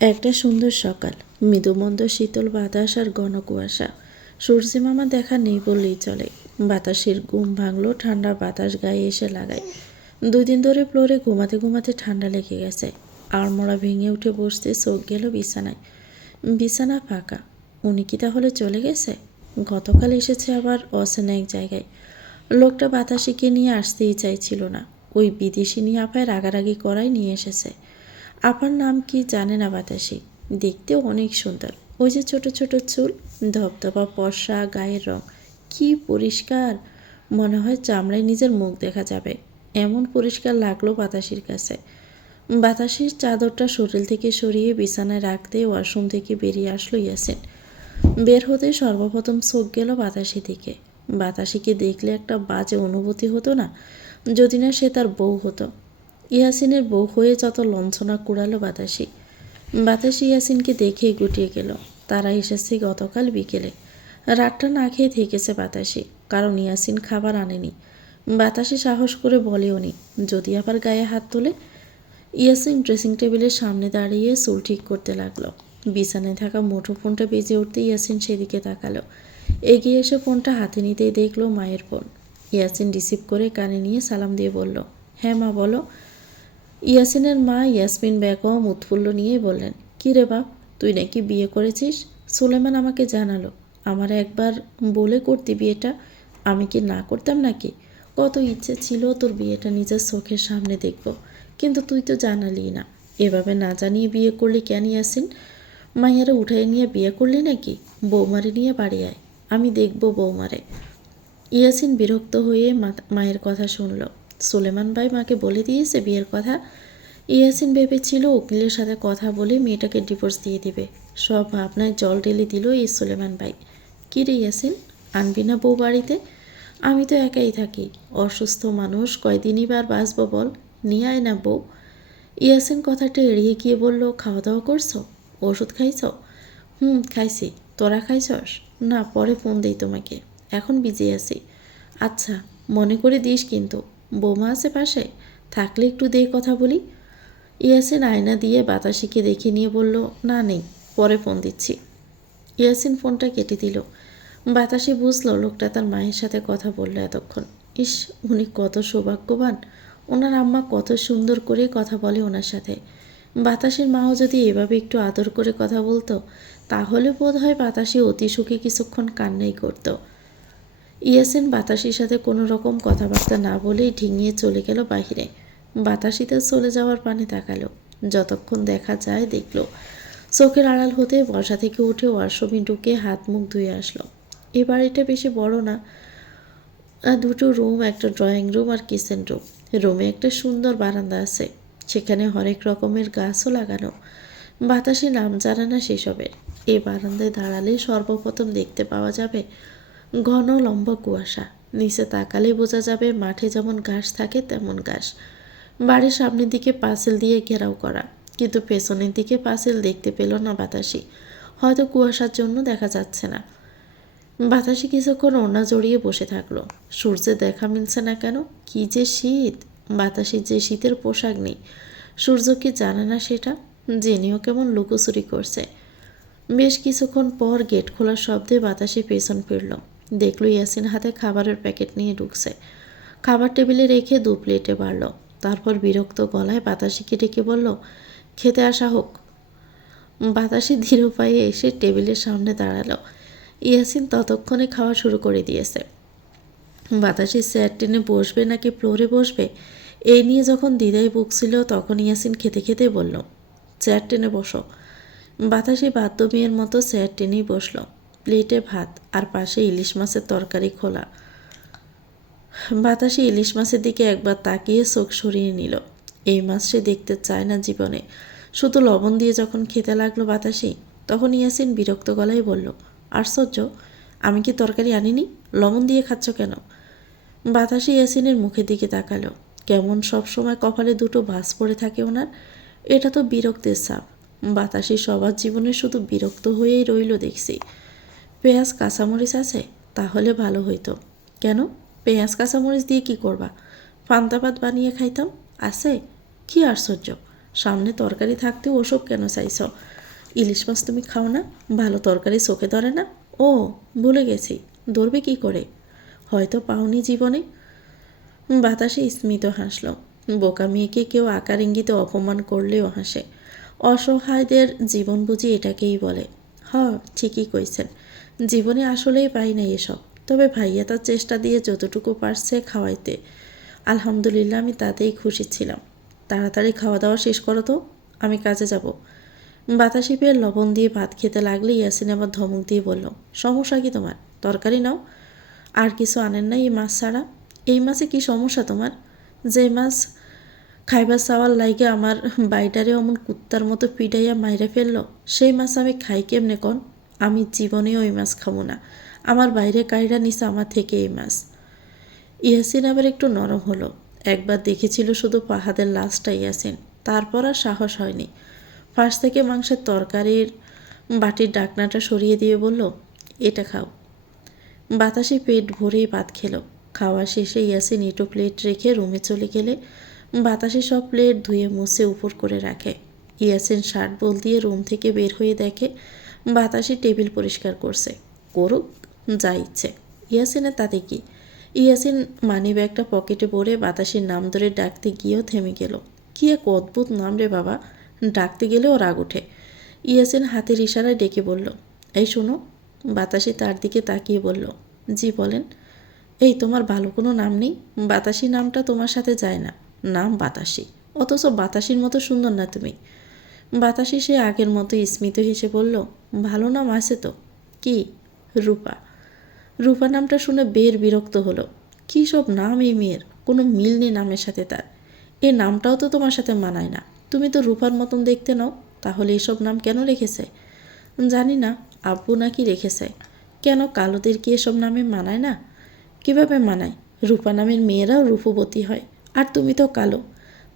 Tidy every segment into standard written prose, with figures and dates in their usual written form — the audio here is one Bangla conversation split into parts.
একটা সুন্দর সকাল, মৃদুমন্দ শীতল বাতাস আর ঘন কুয়াশা। সূর্যি মামা দেখা নেই বললেই চলে। বাতাসের ঘুম ভাঙলো, ঠান্ডা বাতাস গায়ে এসে লাগায়। 2 দিন ধরে ফ্লোরে ঘুমাতে ঘুমাতে ঠান্ডা লেগে গেছে। আড়মোড়া ভেঙে উঠে বসতে চোখ গেল বিছানায়। বিছানা ফাঁকা। উনি কি তাহলে চলে গেছে? গতকাল এসেছে আবার অচেনা এক জায়গায়। লোকটা বাতাসিকে নিয়ে আসতেই চাইছিল না। ওই বিদেশিনী আপায় রাগারাগি করাই নিয়ে এসেছে। আপার নাম কি জানে না বাতাসি। দেখতেও অনেক সুন্দর। ওই যে ছোট ছোট চুল, ধবধবা ফর্সা গায়ের রং, কি পরিষ্কার। মনে হয় চামড়ায় নিজের মুখ দেখা যাবে, এমন পরিষ্কার লাগলো বাতাসির কাছে। বাতাসির চাদরটা শরীর থেকে সরিয়ে বিছানায় রাখতে ওয়াশরুম থেকে বেরিয়ে আসলো ইয়াসিন। বের হতে সর্বপ্রথম চোখ গেল বাতাসি দিকে। বাতাসিকে দেখলে একটা বাজে অনুভূতি হতো না, যদি না সে তার বউ হতো। ইয়াসিনের বউ হয়ে যত লঞ্ছনা কুড়ালো বাতাসি। বাতাসি ইয়াসিনকে দেখেই গুটিয়ে গেল। তারা এসেছে গতকাল বিকেলে। রাতটা না খেয়ে থেকেছে বাতাসি, কারণ ইয়াসিন খাবার আনেনি। বাতাসি সাহস করে বলেও নি, যদি আবার গায়ে হাত তোলে। ইয়াসিন ড্রেসিং টেবিলের সামনে দাঁড়িয়ে চুল ঠিক করতে লাগলো। বিছানায় থাকা মুঠোফোনটা বেজে উঠতে ইয়াসিন সেদিকে তাকালো। এগিয়ে এসে ফোনটা হাতে নিতেই দেখলো মায়ের ফোন। ইয়াসিন রিসিভ করে কানে নিয়ে সালাম দিয়ে বলল, হ্যাঁ মা বলো। ইয়াসিনের মা ইয়াসমিন বেগম উৎফুল্ল নিয়ে বললেন, কী রে বাপ, তুই নাকি বিয়ে করেছিস? সুলেমান আমাকে জানালো। আমার একবার বলে করতি বিয়েটা, আমি কি না করতাম নাকি? কত ইচ্ছে ছিল তোর বিয়েটা নিজের চোখের সামনে দেখব, কিন্তু তুই তো জানালি না। এভাবে না জানিয়ে বিয়ে করলি কেন ইয়াসিন? মাইয়ারে উঠাই নিয়ে বিয়ে করলি নাকি? বৌমারে নিয়ে বাড়ি আয়, আমি দেখব বৌমারে। ইয়াসিন বিরক্ত হয়ে মায়ের কথা শুনল। সুলেমান ভাই মাকে বলে দিয়েছে বিয়ের কথা। ইয়াসিন ভেবেছিল উকিলের সাথে কথা বলে মেয়েটাকে ডিভোর্স দিয়ে দিবে। সব ভাবনায় জল ঢেলে দিল এই সুলেমান ভাই। কী রে ইয়াসিন, আনবি না বউ বাড়িতে? আমি তো একাই থাকি, অসুস্থ মানুষ, কয়দিনই বার বাঁচবো বল, নিয়ে আয় না বউ। ইয়াসিন কথাটা এড়িয়ে গিয়ে বলল, খাওয়া দাওয়া করছো? ওষুধ খাইছ? খাইছি। তোরা খাইছস? না, পরে ফোন দেই তোমাকে, এখন বিজি আছি। আচ্ছা, মনে করে দিস কিন্তু। বৌমা আছে পাশে? থাকলে একটু দে কথা বলি। ইয়াসিন আয়না দিয়ে বাতাসিকে দেখে নিয়ে বলল, না নেই, পরে ফোন দিচ্ছি। ইয়াসিন ফোনটা কেটে দিল। বাতাসি বুঝলো লোকটা তার মায়ের সাথে কথা বললো এতক্ষণ। ইস, উনি কত সৌভাগ্যবান। ওনার আম্মা কত সুন্দর করে কথা বলে ওনার সাথে। বাতাসের মাও যদি এভাবে একটু আদর করে কথা বলতো, তাহলে বোধ হয় বাতাসি অতি সুখে কিছুক্ষণ কান্নাই করত। ইয়াসিন বাতাসির সাথে কোনো রকম কথাবার্তা না বলেই ঢিঙিয়ে চলে গেল বাহিরে। বাতাসিতে চলে যাওয়ার পানে তাকালো। যতক্ষণ দেখা যায় দেখল। চোখের আড়াল হতে বসা থেকে উঠে ওয়াশরুমে ঢুকে হাত মুখ ধুয়ে আসলো। এ বাড়িটা বেশি বড় না, 2টো রুম, একটা ড্রয়িং রুম আর কিচেন রুম। রুমে একটা সুন্দর বারান্দা আছে, সেখানে হরেক রকমের গাছও লাগানো। বাতাসে নাম জানে না সেসবের। এই বারান্দায় দাঁড়ালে সর্বপ্রথম দেখতে পাওয়া যাবে ঘন লম্বা কুয়াশা। নিচে তাকালে বোঝা যাবে মাঠে যেমন ঘাস থাকে তেমন ঘাস। বাড়ির সামনের দিকে পাঁচিল দিয়ে ঘেরাও করা, কিন্তু পেছনের দিকে পাঁচিল দেখতে পেল না বাতাসি। হয়তো কুয়াশার জন্য দেখা যাচ্ছে না। বাতাসে কিছুক্ষণ ওড়না জড়িয়ে বসে থাকলো। সূর্যের দেখা মিলছে না কেন? কি যে শীত! বাতাসের যে শীতের পোশাক নেই। সূর্য কি জানে না সেটা? জেনেও কেমন লুকোচুরি করছে। বেশ কিছুক্ষণ পর গেট খোলার শব্দে বাতাসে পেছন ফিরল। দেখল ইয়াসিন হাতে খাবারের প্যাকেট নিয়ে ঢুকছে। খাবার টেবিলে রেখে 2 প্লেটে বাড়ল। তারপর বিরক্ত গলায় বাতাসিকে ডেকে বলল, খেতে আসা হোক। বাতাসি ধীর পায়ে এসে টেবিলের সামনে দাঁড়ালো। ইয়াসিন ততক্ষণে খাওয়া শুরু করে দিয়েছে। বাতাসি চেয়ার টেনে বসবে নাকি ফ্লোরে বসবে, এই নিয়ে যখন দ্বিধায় ভুগছিল, তখন ইয়াসিন খেতে খেতে বলল, চেয়ার টেনে বসো। বাতাসি বাদ্য মেয়ের মতো চেয়ার টেনেই বসল। প্লেটে ভাত আর পাশে ইলিশ মাছের তরকারি খোলা। বাতাসি ইলিশ মাছের দিকে একবার তাকিয়ে চোখ সরিয়ে নিল। এই মাছ সে দেখতে চায় না জীবনে। শুধু লবণ দিয়ে যখন খেতে লাগলো বাতাসি, তখন ইয়াসিন বিরক্ত গলায় বলল, আশ্চর্য, আমি কি তরকারি আনিনি? লবণ দিয়ে খাচ্ছ কেন? বাতাসি ইয়াসিনের মুখের দিকে তাকালো। কেমন সব সময় কপালে 2টো ভাঁজ পড়ে থাকে ওনার। এটা তো বিরক্তের ছাপ। বাতাসি সবার জীবনে শুধু বিরক্ত হয়েই রইল দেখছি। পেঁয়াজ কাঁচামরিচ আছে? তাহলে ভালো হইতো। কেন? পেঁয়াজ কাঁচামরিচ দিয়ে কি করবা? পান্তা ভাত বানিয়ে খাইতাম। আছে? কি আশ্চর্য! সামনে তরকারি থাকতেও ওসব কেন চাইছ? ইলিশ মাছ তুমি খাও না? ভালো তরকারি চোখে ধরে না? ও, ভুলে গেছি, ধরবে কি করে? হয়তো পাওনি জীবনে। বাতাসে স্মিত হাসল। বোকা মেয়েকে কেউ আকার ইঙ্গিতে অপমান করলেও হাসে। অসহায়দের জীবন বুঝি এটাকেই বলে। ঠিকই কইছেন, জীবনে আসলেই পাই না এসব। তবে ভাইয়া তার চেষ্টা দিয়ে যতটুকু পারছে খাওয়াইতে, আলহামদুলিল্লাহ আমি তাতেই খুশি ছিলাম। তাড়াতাড়ি খাওয়া দাওয়া শেষ করো তো, আমি কাজে যাব। বাতাসি পেয়ে লবণ দিয়ে ভাত খেতে লাগলে ইয়াসিন আবার ধমক দিয়ে বলল, সমস্যা কি তোমার? তরকারি নাও। আর কিছু আনেন না এই মাছ ছাড়া? এই মাছে কি সমস্যা তোমার? যে মাছ খাইবার চাওয়ার লাইগে আমার বাইটারে অমন কুত্তার মতো পিটাইয়া মাইরে ফেলল, সেই মাছ আমি খাই কেমনে কন? আমি জীবনে ওই মাছ খাবো না। আমার বাইরে কাইরা নিছে আমার থেকে এই মাছ। ইয়াসিন আবার একটু নরম হলো। একবার দেখেছিল শুধু পাহাদের লাশটা ইয়াসিন, তারপর আর সাহস হয়নি। ফার্স্ট থেকে মাংসের তরকারির বাটির ডাকনাটা সরিয়ে দিয়ে বলল, এটা খাও। বাতাসে পেট ভরেই ভাত খেলো। খাওয়া শেষে ইয়াসিন ইটো প্লেট রেখে রুমে চলে গেলে বাতাসে সব প্লেট ধুয়ে মুছে উপর করে রাখে। ইয়াসিন শার্ট বল দিয়ে রুম থেকে বের হয়ে দেখে বাতাসি টেবিল পরিষ্কার করছে। করুক, যা ইচ্ছে, ইয়াসিনের তাতে কি? ইয়াসিন মানি ব্যাগটা পকেটে ভরে বাতাসের নাম ধরে ডাকতে গিয়েও থেমে গেল। কি এক অদ্ভুত নাম রে বাবা, ডাকতে গেলেও রাগ ওঠে। ইয়াসিন হাতের ইশারায় ডেকে বলল, এই শোনো। বাতাসি তার দিকে তাকিয়ে বলল, জি বলেন। এই তোমার ভালো কোনো নাম নেই? বাতাসি নামটা তোমার সাথে যায় না। নাম বাতাসি, অথচ বাতাসির মতো সুন্দর না তুমি। বাতাসি সে আগের মতো স্মিত হেসে বলল, ভালো নাম আছে তো। কি? রূপা। রূপা নামটা শুনে বের বিরক্ত হলো। কী সব নাম এই মেয়ের, কোনো মিল নেই নামের সাথে তার। এই নামটাও তো তোমার সাথে মানায় না। তুমি তো রূপার মতন দেখতে নাও, তাহলে এসব নাম কেন রেখেছে? জানি না, আব্বু নাকি রেখেছে। কেন, কালোদের কি এসব নামে মানায় না? কিভাবে মানায়? রূপা নামের মেয়েরাও রূপবতী হয়, আর তুমি তো কালো।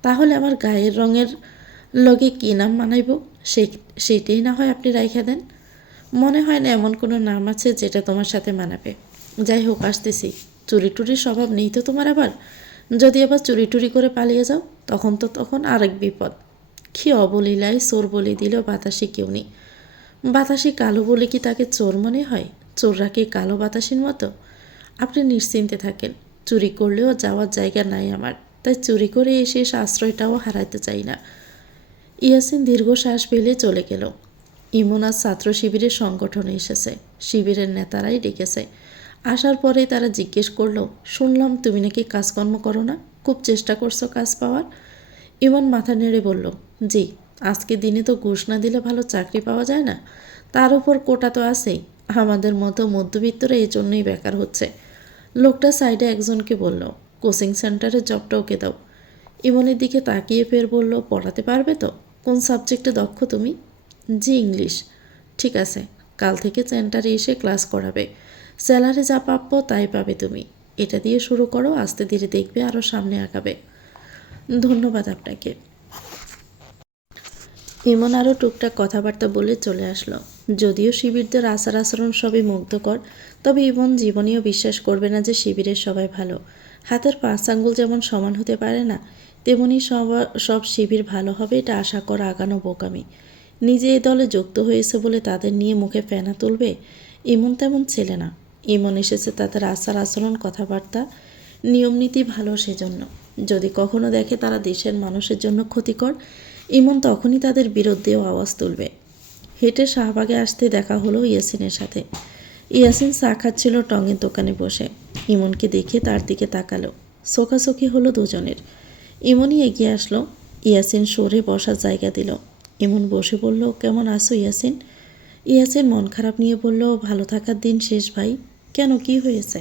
তাহলে আমার গায়ের রঙের লগে কী নাম মানাইব? সেটাই না হয় আপনি রাইখা দেন। মনে হয় না এমন কোনো নাম আছে যেটা তোমার সাথে মানাবে। যাই হোক, আসতেছি। চুরি টুরির স্বভাব নেই তো তোমার আবার? যদি আবার চুরি টুরি করে পালিয়ে যাও, তখন আরেক বিপদ। কি অবলীলায় চোর বলে দিল বাতাসি কেউ নেই। বাতাসি কালো বলে কি তাকে চোর মনে হয়? চোররা কি কালো বাতাসির মতো? আপনি নিশ্চিন্তে থাকেন, চুরি করলেও যাওয়ার জায়গা নাই আমার, তাই চুরি করে এসে আশ্রয়টাও হারাতে চাই না। ইয়াসিন দীর্ঘশ্বাস ফেলে চলে গেল। ইমন আজ ছাত্র শিবিরের সংগঠনে এসেছে, শিবিরের নেতারাই ডেকেছে। আসার পরেই তারা জিজ্ঞেস করলো, শুনলাম তুমি নাকি কাজকর্ম করো না, খুব চেষ্টা করছো কাজ পাওয়ার। ইমন মাথা নেড়ে বলল, জি, আজকে দিনে তো ঘুষ না দিলে ভালো চাকরি পাওয়া যায় না, তার উপর কোটা তো আছেই। আমাদের মতো মধ্যবিত্তরা এই জন্যই বেকার হচ্ছে। লোকটা সাইডে একজনকে বলল, কোচিং সেন্টারে জবটা ওকে দাও। ইমনের দিকে তাকিয়ে ফের বলল, পড়াতে পারবে তো? কোন সাবজেক্টে দক্ষ তুমি? জি, ইংলিশ। ঠিক আছে, কাল থেকে সেন্টারে এসে ক্লাস করাবে। স্যালারি যা প্রাপ্য তাই পাবে তুমি। এটা দিয়ে শুরু করো, আস্তে ধীরে দেখবে আরও সামনে আগাবে। ধন্যবাদ আপনাকে। ইমন আরও টুকটাক কথাবার্তা বলে চলে আসলো। যদিও শিবিরদের আচার আচরণ সবই মুগ্ধকর, তবে ইমন জীবনেও বিশ্বাস করবে না যে শিবিরের সবাই ভালো। হাতের 5 আঙ্গুল যেমন সমান হতে পারে না, তেমনি সব শিবির ভালো হবে এটা আশা করা আগানো বোকামি। নিজে এই দলে যুক্ত হয়েছে বলে তাদের নিয়ে মুখে ফেনা তুলবে, ইমন তেমন ছেলে না। ইমন এসেছে তাদের আচার আচরণ, কথাবার্তা, নিয়মনীতি ভালো সেজন্য। যদি কখনো দেখে তারা দেশের মানুষের জন্য ক্ষতিকর, ইমন তখনই তাদের বিরুদ্ধেও আওয়াজ তুলবে। হেঁটে শাহবাগে আসতে দেখা হলো ইয়াসিনের সাথে। ইয়াসিন চা খাচ্ছিল টঙের দোকানে বসে। ইমনকে দেখে তার দিকে তাকালো। চোখাচোখি হলো দুজনের। ইমনই এগিয়ে আসলো, ইয়াসিন সরে বসার জায়গা দিল। ইমন বসে বলল, কেমন আছো ইয়াসিন? ইয়াসিন মন খারাপ নিয়ে বলল, ভালো থাকার দিন শেষ ভাই। কেন, কি হয়েছে?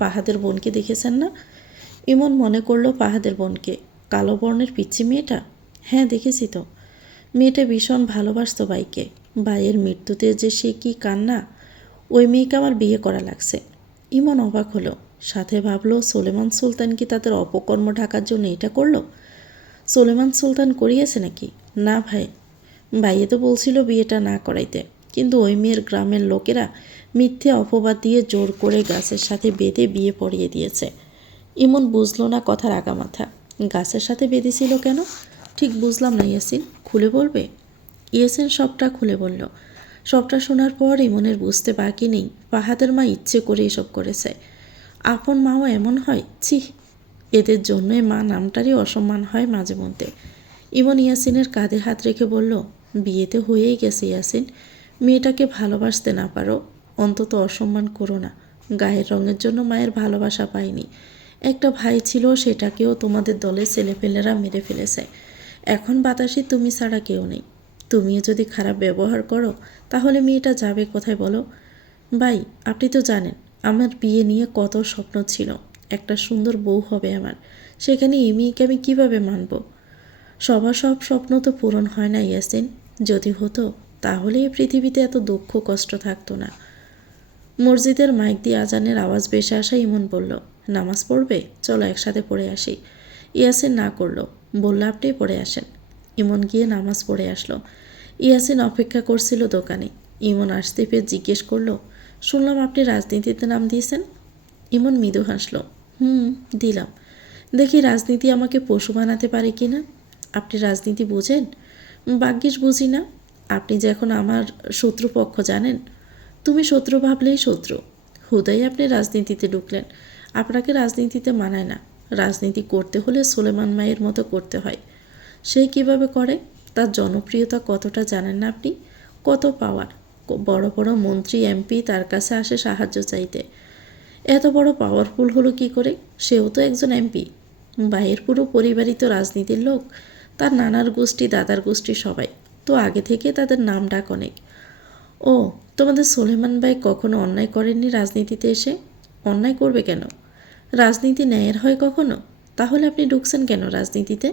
পাহাদের বোনকে দেখেছেন না? ইমন মনে করলো পাহাদের বোনকে, কালো বর্ণের পিচ্ছি মেয়েটা। হ্যাঁ, দেখেছি তো। মেয়েটা ভীষণ ভালোবাসত ভাইকে। ভাইয়ের মৃত্যুতে যে সে কি কান্না! ওই মেয়েকে আমার বিয়ে করা লাগছে। ইমন অবাক হলো, সাথে ভাবলো সোলেমান সুলতান কি তাদের অপকর্ম ঢাকার জন্য এটা করলো? সোলেমান সুলতান করিয়েছে নাকি? না ভাই, ভাইয়ে তো বলছিল বিয়েটা না করাইতে, কিন্তু ওই মেয়ের গ্রামের লোকেরা মিথ্যে অপবাদ দিয়ে জোর করে গাছের সাথে বেঁধে বিয়ে পড়িয়ে দিয়েছে। ইমন বুঝলো না কথার আগামাথা। গাছের সাথে বেঁধেছিল কেন? ঠিক বুঝলাম না ইয়াসিন, খুলে বলবে? ইয়াসিন সবটা খুলে বলল। সবটা শোনার পর ইমনের বুঝতে বাকি নেই ফাহাদের মা ইচ্ছে করে এসব করেছে। আপন মাও এমন হয়? ছি, এদের জন্যই মা নামটারই অসম্মান হয় মাঝে মধ্যে। ইমন ইয়াসিনের কাঁধে হাত রেখে বলল, বিয়েতে হয়েই গেছে ইয়াসিন, মেয়েটাকে ভালোবাসতে না পারো, অন্তত অসম্মান করো না। গায়ের রঙের জন্য মায়ের ভালোবাসা পাইনি। একটা ভাই ছিল, সেটাকেও তোমাদের দলের ছেলেপেলেরা মেরে ফেলেছে। এখন বাতাসি তুমি ছাড়া কেউ নেই। তুমিও যদি খারাপ ব্যবহার করো তাহলে মেয়েটা যাবে কোথায় বলো? ভাই, আপনি তো জানেন আমার বিয়ে নিয়ে কত স্বপ্ন ছিল, একটা সুন্দর বউ হবে আমার, সেখানে এই মেয়েকে আমি কীভাবে মানব? সবার সব স্বপ্ন তো পূরণ হয় না ইয়াসিন, যদি হতো তাহলে এই পৃথিবীতে এত দুঃখ কষ্ট থাকতো না। মসজিদের মাইক দিয়ে আজানের আওয়াজ ভেসে আসা ইমন বলল, নামাজ পড়বে? চলো একসাথে পড়ে আসি। ইয়াসিন না করলো, বলল আপনি পড়ে আসেন। ইমন গিয়ে নামাজ পড়ে আসলো। ইয়াসিন অপেক্ষা করছিল দোকানে। ইমন আসতে পেয়ে জিজ্ঞেস করলো, শুনলাম আপনি রাজনীতিতে নাম দিয়েছেন? ইমন মৃদু হাসলো, দিলাম। দেখি রাজনীতি আমাকে পশু বানাতে পারে কি না। আপনি রাজনীতি বোঝেন? ভাগ্যিস বুঝি না। আপনি যে এখন আমার শত্রুপক্ষ জানেন। তুমি শত্রু ভাবলেই শত্রু। হুদাই আপনি রাজনীতিতে ঢুকলেন। আপনাকে রাজনীতিতে মানায় না। রাজনীতি করতে হলে সুলেমান মায়ের মতো করতে হয়। সে কিভাবে করে? তার জনপ্রিয়তা কতটা জানেন না আপনি? কত পাওয়ার! বড় বড় মন্ত্রী এমপি তার কাছে আসে সাহায্য চাইতে। এত বড় পাওয়ারফুল হলো কি করে? সেও তো একজন এমপি। ভাইয়ের পুরো পরিবারই তো রাজনীতির লোক। তার নানার গোষ্ঠী, দাদার গোষ্ঠী সবাই তো আগে থেকে তাদের নাম ডাক অনেক। ও, তোমাদের সুলেমান ভাই কখনো অন্যায় করেননি রাজনীতিতে এসে? অন্যায় করবে কেন? রাজনীতি ন্যায়ের হয় কখনো? তাহলে আপনি ঢুকছেন কেন রাজনীতিতে?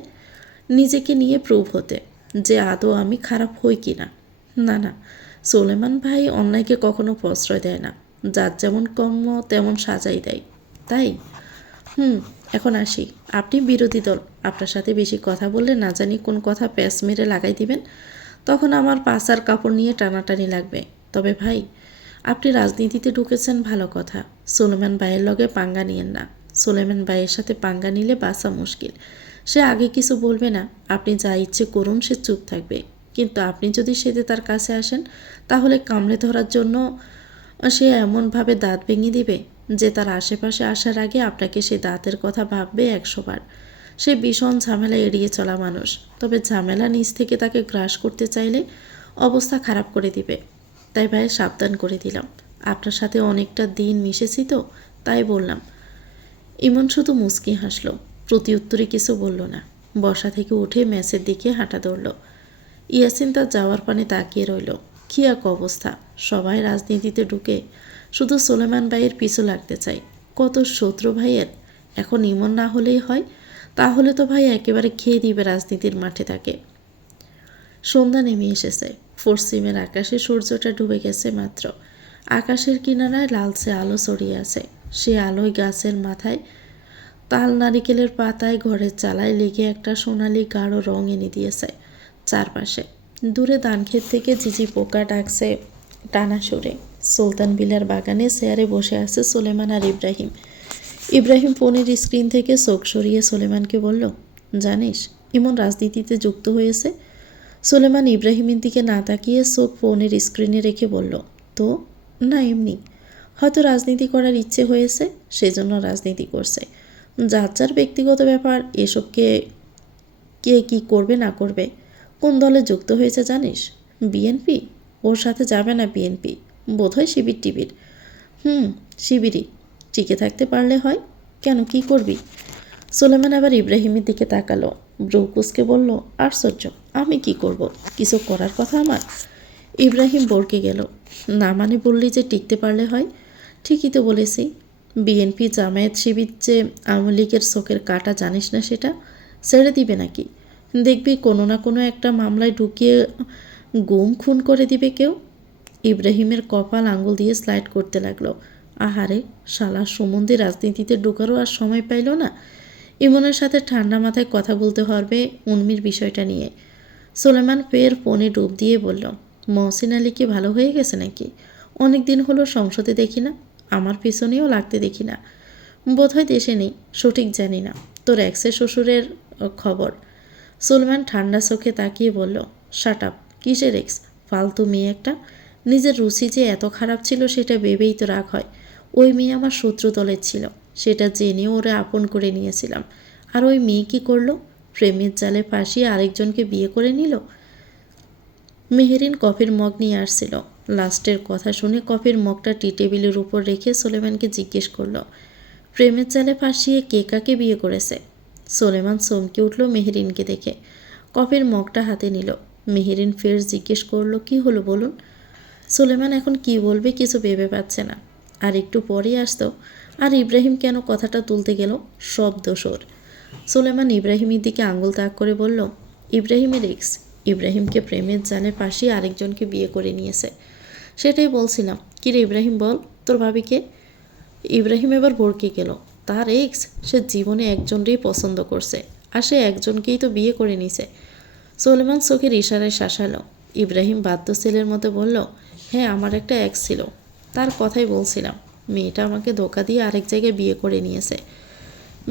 নিজেকে নিয়ে প্রুভ হতে যে আদৌ আমি খারাপ হই কি না। না না, সুলেমান ভাই অন্যায়কে কখনো প্রশ্রয় দেয় না। যার যেমন কর্ম তেমন সাজাই দেয়। তাই এখন আসি। আপনি বিরোধী দল, আপনার সাথে বেশি কথা বললে না জানি কোন কথা প্যাঁচ মেরে লাগাই দিবেন, তখন আমার পাছার কাপড় নিয়ে টানাটানি লাগবে। তবে ভাই, আপনি রাজনীতিতে ঢুকেছেন ভালো কথা, সুলেমান ভাইয়ের লগে পাঙ্গা নিয়েন না। সুলেমান ভাইয়ের সাথে পাঙ্গা নিলে বাঁচা মুশকিল। সে আগে কিছু বলবে না, আপনি যা ইচ্ছে করুন সে চুপ থাকবে। কিন্তু আপনি যদি সেদে তার কাছে আসেন তাহলে কামড়ে ধরার জন্য সে এমনভাবে দাঁত ভেঙে দিবে যে তার আশেপাশে আসার আগে আপনাকে সে দাঁতের কথা ভাববে 100 বার। সে ভীষণ ঝামেলা এড়িয়ে চলা মানুষ, তবে ঝামেলা নিজ থেকে তাকে গ্রাস করতে চাইলে অবস্থা খারাপ করে দিবে। তাই ভাই সাবধান করে দিলাম। আপনার সাথে অনেকটা দিন মিশেছি তো, তাই বললাম। ইমন শুধু মুচকি হাসল, প্রতি উত্তরে কিছু বলল না। বসা থেকে উঠে ম্যাচের দিকে হাঁটা ধরল। ইয়াসিন তার যাওয়ার পানে তাকিয়ে রইল। কী এক অবস্থা! সবাই রাজনীতিতে ঢুকে, শুধু সুলেমান ভাইয়ের পিছু লাগতে চাই। কত শত্রু ভাইয়ের! এখন ইমন না হলেই হয়, তাহলে তো ভাই একেবারে খেয়ে দিবে রাজনীতির মাঠে তাকে। সন্ধ্যা নেমে এসেছে। পশ্চিমের আকাশে সূর্যটা ডুবে গেছে মাত্র। আকাশের কিনারায় লালচে আলো ছড়িয়ে আছে। সে আলোয় গাছের মাথায়, তাল নারিকেলের পাতায়, ঘরের চালায় লেগে একটা সোনালি গাঢ় রং এনে দিয়েছে চারপাশে। দূরে ধানক্ষেত থেকে ঝিঝি পোকা ডাকছে টানা সুরে। সুলতান বিলার বাগানে চেয়ারে বসে আছে সুলেমান আর ইব্রাহিম। ইব্রাহিম ফোনের স্ক্রিন থেকে চোখ সরিয়ে সুলেমানকে বলল, জানিস ইমন রাজনীতিতে যুক্ত হয়েছে? সুলেমান ইব্রাহিমের দিকে না তাকিয়ে চোখ ফোনের স্ক্রিনে রেখে বলল, তো? না, এমনি। হয়তো রাজনীতি করার ইচ্ছে হয়েছে, সেজন্য রাজনীতি করছে। যার যার ব্যক্তিগত ব্যাপার, এসবকে কে কি করবে না করবে। কোন দলে যুক্ত হয়েছে জানিস? বিএনপি। ওর সাথে যাবে না বিএনপি, বোধহয় শিবির টিবির। শিবিরই। টিকে থাকতে পারলে হয়। কেন, কি করবি? সুলেমান আবার ইব্রাহিমের দিকে তাকালো, ব্রুকুসকে বলল, আশ্চর্য, আমি কি করব? কিছু করার কথা আমার? ইব্রাহিম বরকে গেল, না মানে বললি যে টিকতে পারলে হয়। ঠিকই তো বলেছি। বিএনপি জামায়াত শিবির যে আওয়ামী লীগের চোখের কাটা, জানিস না সেটা? ছেড়ে দিবে নাকি? দেখবি কোনো না কোনো একটা মামলায় ঢুকিয়ে গুম খুন করে দিবে কেউ। ইব্রাহিমের কপাল আঙুল দিয়ে স্লাইড করতে লাগলো। আহারে, শালা সুমন্দি রাজনীতিতে ঢোকারও আর সময় পাইল না। ইমনের সাথে ঠান্ডা মাথায় কথা বলতে হবে উর্মির বিষয়টা নিয়ে। সুলেমান ফের ফোনে ডুব দিয়ে বলল, মহসিন আলী কি ভালো হয়ে গেছে নাকি? অনেক দিন হলো সংসদে দেখি না, আমার পিছনেও লাগতে দেখি না। বোধহয় দেশে নেই, সঠিক জানি না। তোর এক্সের শ্বশুরের খবর? সুলেমান ঠান্ডা চোখে তাকিয়ে বলল, শাট আপ, কিসের এক্স? ফালতু মেয়ে একটা। নিজের রুচি যে এত খারাপ ছিল সেটা ভেবেই তো রাগ হয়। ওই মেয়ে আমার শত্রু দলের ছিল, সেটা জেনেও ওরা আপন করে নিয়েছিলাম। আর ওই মেয়ে কী করলো? প্রেমের জালে ফাঁসিয়ে আরেকজনকে বিয়ে করে নিল। মেহেরিন কফির মগ নিয়ে আসছিল। লাস্টের কথা শুনে কফির মগটা টি টেবিলের উপর রেখে সুলেমানকে জিজ্ঞেস করল, প্রেমের জালে ফাঁসিয়ে কে কাকে বিয়ে করেছে? সুলেমান চমকে উঠল মেহেরিনকে দেখে। কফির মগটা হাতে নিল। মেহেরিন ফের জিজ্ঞেস করলো, কি হলো বলুন? সুলেমান এখন কি বলবে কিছু ভেবে পাচ্ছে না। আর একটু পরেই আসতো। আর ইব্রাহিম কেন কথাটা তুলতে গেল? সব দোষ ওর। সুলেমান ইব্রাহিমের দিকে আঙুল তাক করে বলল, ইব্রাহিমের এক্স। ইব্রাহিমকে প্রেমের জালে ফাঁসিয়ে আরেকজনকে বিয়ে করে নিয়েছে। সেটাই বলছিলাম। কিরে ইব্রাহিম, বল তোর ভাবিকে? ইব্রাহিম এবার ভড়কে গেল। তার এক্স? সে জীবনে একজনকেই পছন্দ করছে, আর সে একজনকেই তো বিয়ে করে নিছে। সুলেমান চোখের ইশারায় শাসালো। ইব্রাহিম বাধ্য ছেলের মতো বলল, হ্যাঁ, আমার একটা এক্স ছিল, তার কথাই বলছিলাম। মেয়েটা আমাকে ধোকা দিয়ে আরেক জায়গায় বিয়ে করে নিয়েছে।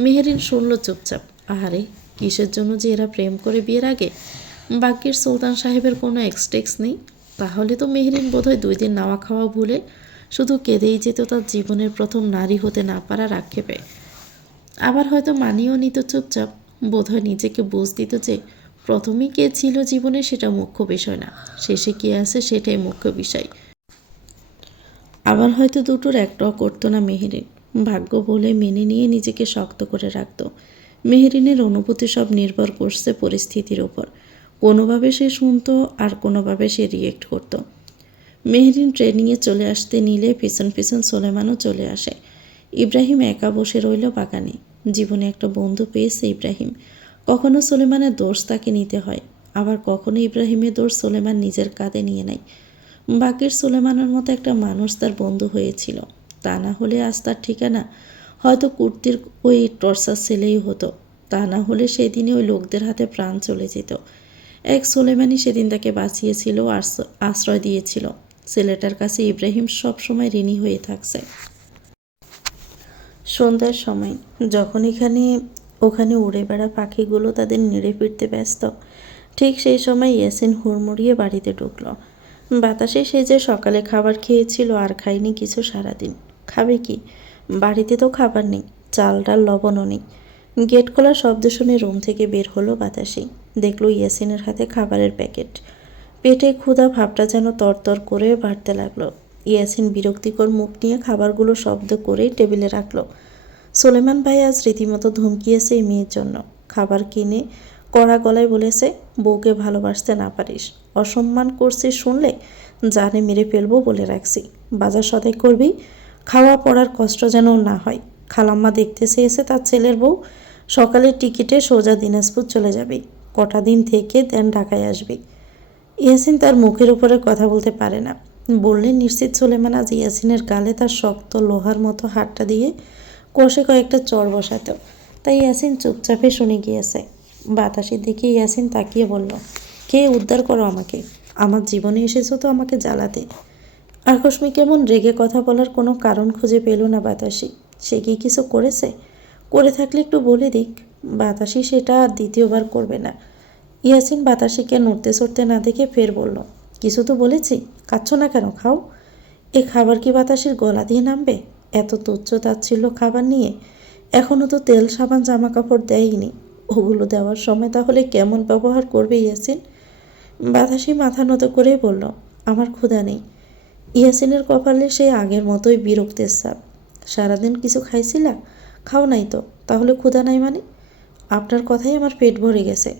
মেহেরিন শুনল চুপচাপ। আহারে, কিসের জন্য যে এরা প্রেম করে বিয়ের আগে? বাগ্যের সুলতান সাহেবের কোনো এক্সটেক্স নেই। তাহলে তো মেহেরিন বোধহয় 2 দিন নাওয়া খাওয়া ভুলে শুধু কেঁদেই যেত তার জীবনের প্রথম নারী হতে না পারার আক্ষেপে। আবার হয়তো মানিয়েও নিত চুপচাপ। বোধহয় নিজেকে বুঝ দিত যে প্রথমেই কে ছিল জীবনে সেটা মুখ্য বিষয় না, শেষে কে আছে সেটাই মুখ্য বিষয়। আবার হয়তো দুটোর একটাও করতো না মেহেরিন। ভাগ্য বলে মেনে নিয়ে নিজেকে শক্ত করে রাখত। মেহেরিনের অনুভূতি সব নির্ভর করছে পরিস্থিতির ওপর। কোনোভাবে সে শুনতো আর কোনোভাবে সে রিয়েক্ট করতো। মেহেরিন ট্রেনিংয়ে চলে আসতে নিলে পিছন পিছন সুলেমানও চলে আসে। ইব্রাহিম একা বসে রইল বাগানে। জীবনে একটা বন্ধু পেয়েছে ইব্রাহিম। কখনো সুলেমানের দোষ তাকে নিতে হয়, আবার কখনো ইব্রাহিমের দোষ সুলেমান নিজের কাঁধে নিয়ে নেয়। বাকির সুলেমানের মতো একটা মানুষ তার বন্ধু হয়েছিল। তা না হলে আজ তার ঠিকানা হয়তো কুর্তির ওই টর্চার ছেলেই হতো। তা না হলে সেদিনে ওই লোকদের হাতে প্রাণ চলে যেত। এক সুলেমানই সেদিন তাকে বাঁচিয়েছিল আর আশ্রয় দিয়েছিল। ছেলেটার কাছে ইব্রাহিম সব সময় ঋণী হয়ে থাকছে। সন্ধ্যার সময় যখন ওখানে উড়ে বেড়া পাখিগুলো তাদের নেড়ে ফিরতে ব্যস্ত, ঠিক সেই সময় ইয়াসিন হুড়মুড়িয়ে বাড়িতে ঢুকল। বাতাসে সে যে সকালে খাবার খেয়েছিল আর খায়নি কিছু সারাদিন। খাবে কি? বাড়িতে তো খাবার নেই, চাল ডাল লবণও নেই। গেট খোলার শব্দ শুনে রুম থেকে বের হলো বাতাসি। দেখল ইয়াসিনের হাতে খাবারের প্যাকেট। পেটে ক্ষুধা ভাবটা যেন তরতর করে বাড়তে লাগলো। ইয়াসিন বিরক্তিকর মুখ নিয়ে খাবারগুলো শব্দ করেই টেবিলে রাখলো। সুলেমান ভাই আজ রীতিমতো ধমকিয়েছে এই মেয়ের জন্য। খাবার কিনে কড়া গলায় বলেছে, বউকে ভালোবাসতে না পারিস, অসম্মান করছিস শুনলে জানে মেরে ফেলবো বলে রাখছি। বাজার সদাই করবি, খাওয়া পড়ার কষ্ট যেন না হয়। খালাম্মা দেখতে চেয়েছে তার ছেলের বউ। সকালের টিকিটে সোজা দিনাজপুর চলে যাবি, কটা দিন থেকে দেন ঢাকায় আসবি। ইয়াসিন তার মুখের উপরে কথা বলতে পারে না। বললে নিশ্চিত সুলেমান আজ ইয়াসিনের গালে তার শক্ত লোহার মতো হাতটা দিয়ে কষে কয়েকটা চড় বসাত। তাই ইয়াসিন চুপচাপে শুনে গিয়েছে। বাতাসের দিকে ইয়াসিন তাকিয়ে বলল, কে উদ্ধার করো আমাকে? আমার জীবনে এসেছো তো আমাকে জ্বালাতে। আকস্মিক কেমন রেগে কথা বলার কোনো কারণ খুঁজে পেল না বাতাসি। সে কি কিছু করেছে? করে থাকলে একটু বলে দিক। বাতাসি সেটা আর দ্বিতীয়বার করবে না। ইয়াসিন বাতাসিকে নড়তে চড়তে না দেখে ফের বলল, কিছু তো বলেছি, খাচ্ছ না কেন? খাও। এ খাবার কি বাতাসের গলা দিয়ে নামবে? এত তুচ্ছ তাচ্ছিল্য খাবার নিয়ে? এখনও তো তেল সাবান জামা কাপড় দেয়নি। ওগুলো দেওয়ার সময় তাহলে কেমন ব্যবহার করবে ইয়াসিন? বাতাসি মাথা নত করেই বলল, আমার ক্ষুধা নেই। ইয়াসিনের কপালে সেই আগের মতোই বিরক্তের ছাপ। সারাদিন কিছু খাইছিলা? খাও নাই তো, তাহলে ক্ষুধা নাই মানে? আপনার কথাই আমার পেট ভরে গেছে।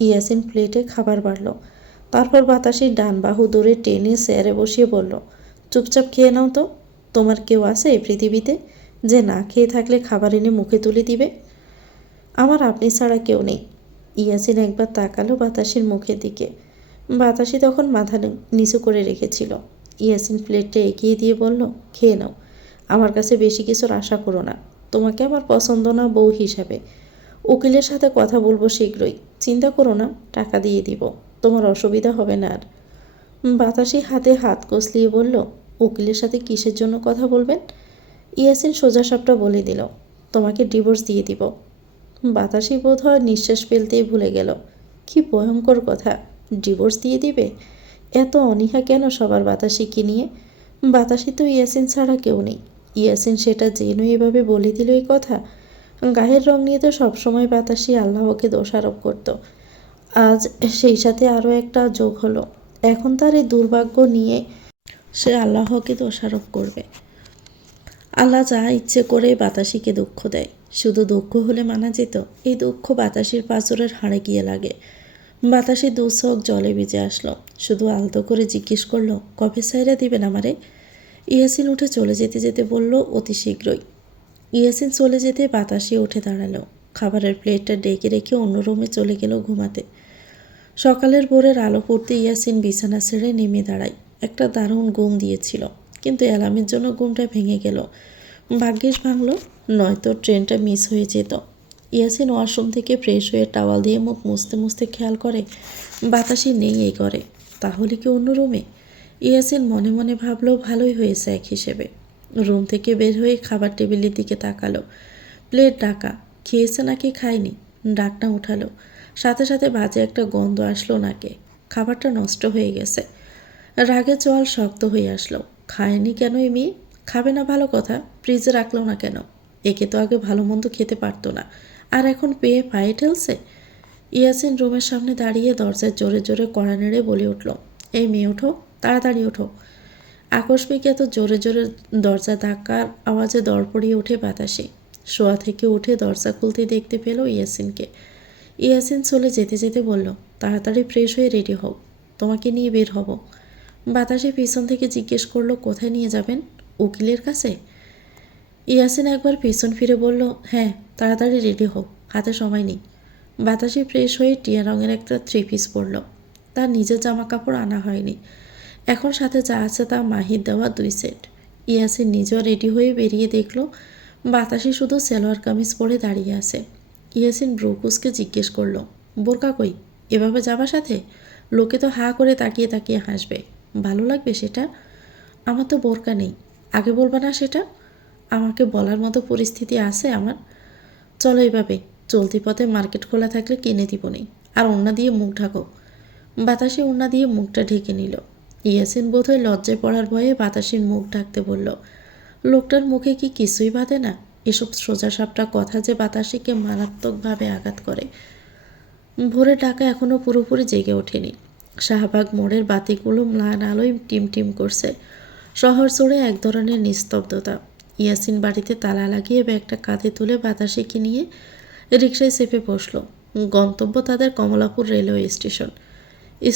ইয়াসিন প্লেটে খাবার বাড়ল। তারপর বাতাসির ডান বাহু ধরে টেনে চেয়ারে বসিয়ে বলল, চুপচাপ খেয়ে নাও তো। তোমার কেউ আছে এই পৃথিবীতে যে না খেয়ে থাকলে খাবার এনে মুখে তুলে দিবে? আমার আপনি ছাড়া কেউ নেই। ইয়াসিন একবার তাকালো বাতাসির মুখের দিকে। বাতাসি তখন মাথা নিচু করে রেখেছিল। ইয়াসিন প্লেটটা এগিয়ে দিয়ে বলল, খেয়ে নাও। আমার কাছে বেশি কিছুর আশা করো না। তোমাকে আমার পছন্দ না বউ হিসাবে। উকিলের সাথে কথা বলবো শীঘ্রই, চিন্তা করো না, টাকা দিয়ে দিব, তোমার অসুবিধা হবে না আর। বাতাসি হাতে হাত কসলিয়ে বলল, উকিলের সাথে কিসের জন্য কথা বলবেন? ইয়াসিন সোজা সাপটা বলে দিল, তোমাকে ডিভোর্স দিয়ে দিব। বাতাসি বোধ হয় নিঃশ্বাস ফেলতেই ভুলে গেল। কি ভয়ঙ্কর কথা, ডিভোর্স দিয়ে দিবে? এত অনীহা কেন সবার বাতাসিকে নিয়ে? বাতাসি তো ইয়াসিন ছাড়া কেউ নেই। ইয়াসিন সেটা জেনে এভাবে বলে দিল এই কথা। গায়ের রং নিয়ে তো সবসময় বাতাসি আল্লাহকে দোষারোপ করত। আজ সেই সাথে আরও একটা যোগ হলো। এখন তার এই দুর্ভাগ্য নিয়ে সে আল্লাহকে দোষারোপ করবে। আল্লাহ যা ইচ্ছে করে বাতাসিকে দুঃখ দেয়। শুধু দুঃখ হলে মানা যেত, এই দুঃখ বাতাসির পাঁজরের হাড়ে গিয়ে লাগে। বাতাসি দু চোখ জলে ভিজে আসলো। শুধু আলতো করে জিজ্ঞেস করলো, কবে সাইরা দিবেন আমারে? ইয়াসিন উঠে চলে যেতে যেতে বলল, অতি শীঘ্রই। ইয়াসিন চলে যেতে বাতাসি উঠে দাঁড়ালো। খাবারের প্লেটটা ডেকে রেখে অন্য রুমে চলে গেল ঘুমাতে। সকালের ভোরের আলো পড়তে ইয়াসিন বিছানা ছেড়ে নেমে দাঁড়ায়। একটা দারুণ ঘুম দিয়েছিল, কিন্তু অ্যালার্মের জন্য ঘুমটা ভেঙে গেল। ভাগ্যিস ভাঙল, নয়তো ট্রেনটা মিস হয়ে যেত। ইয়াসিন ওয়াশরুম থেকে ফ্রেশ হয়ে টাওয়াল দিয়ে মুখ মুছতে মুছতে খেয়াল করে বাতাসি নেই এই ঘরে। তাহলে কি অন্য রুমে? ইয়াসিন মনে মনে ভাবলো, ভালোই হয়েছে এক হিসেবে। রুম থেকে বের হয়ে খাবার টেবিলের দিকে তাকালো। প্লেট ঢাকা। খেয়েছে নাকি খায়নি? ডাকনা উঠালো। সাথে সাথে বাজে একটা গন্ধ আসলো নাকে। খাবারটা নষ্ট হয়ে গেছে। রাগে চোয়াল শক্ত হয়ে আসলো। খায়নি কেন এই মেয়ে? খাবে না ভালো কথা, ফ্রিজে রাখলো না কেন? একে তো আগে ভালো মন্দ খেতে পারতো না, আর এখন পেয়ে পায়ে ঠেলছে। ইয়াসিন রুমের সামনে দাঁড়িয়ে দরজায় জোরে জোরে কড়া নেড়ে বলে উঠল, এই মেয়ে ওঠো, তাড়াতাড়ি ওঠো। আকস্মিক এত জোরে জোরে দরজা ধাক্কার আওয়াজে দরপড়িয়ে ওঠে বাতাসে। শোয়া থেকে উঠে দরজা খুলতে দেখতে পেল ইয়াসিনকে। ইয়াসিন চলে যেতে যেতে বলল, তাড়াতাড়ি ফ্রেশ হয়ে রেডি হও, তোমাকে নিয়ে বের হব। বাতাসে পিছন থেকে জিজ্ঞেস করলো, কোথায় নিয়ে যাবেন? উকিলের কাছে। ইয়াসিন একবার পিছন ফিরে বলল, হ্যাঁ, তাড়াতাড়ি রেডি হও, হাতে সময় নেই। বাতাসে ফ্রেশ হয়ে টিয়া রঙের একটা 3 পিস পরল। তার নিজের জামা কাপড় আনা হয়নি। এখন সাথে যা আছে তা মাহির দেওয়া 2 সেট। ইয়াসিন নিজেও রেডি হয়ে বেরিয়ে দেখল বাতাসে শুধু সালোয়ার কামিজ পরে দাঁড়িয়ে আছে। ইয়াসিন ব্রুকুসকে জিজ্ঞেস করলো, বোরকা কই? এভাবে যাবার সাথে? লোকে তো হা করে তাকিয়ে তাকিয়ে হাসবে। ভালো লাগবে সেটা? আমার তো বোরকা নেই। আগে বলবা না সেটা? আমাকে বলার মতো পরিস্থিতি আছে আমার? চলো এভাবে, চলতি পথে মার্কেট খোলা থাকলে কিনে দিব নেই। আর ওড়না দিয়ে মুখ ঢাকো। বাতাসে ওড়না দিয়ে মুখটা ঢেকে নিল। ইয়াসিন বোধহয় লজ্জায় পড়ার ভয়ে বাতাসের মুখ ঢাকতে বলল। লোকটার মুখে কি কিছুই বাঁধে না? এসব সোজাসাপটা কথা যে বাতাসিকে মারাত্মকভাবে আঘাত করে। ভোরে ডাকা এখনও পুরোপুরি জেগে ওঠেনি। শাহবাগ মোড়ের বাতিগুলো ম্লান আলোয় টিমটিম করছে। শহর জুড়ে এক ধরনের নিস্তব্ধতা। ইয়াসিন বাড়িতে তালা লাগিয়ে ব্যাগটা কাঁধে তুলে বাতাসিকে নিয়ে রিকশায় চেপে বসল। গন্তব্য তাদের কমলাপুর রেলওয়ে স্টেশন।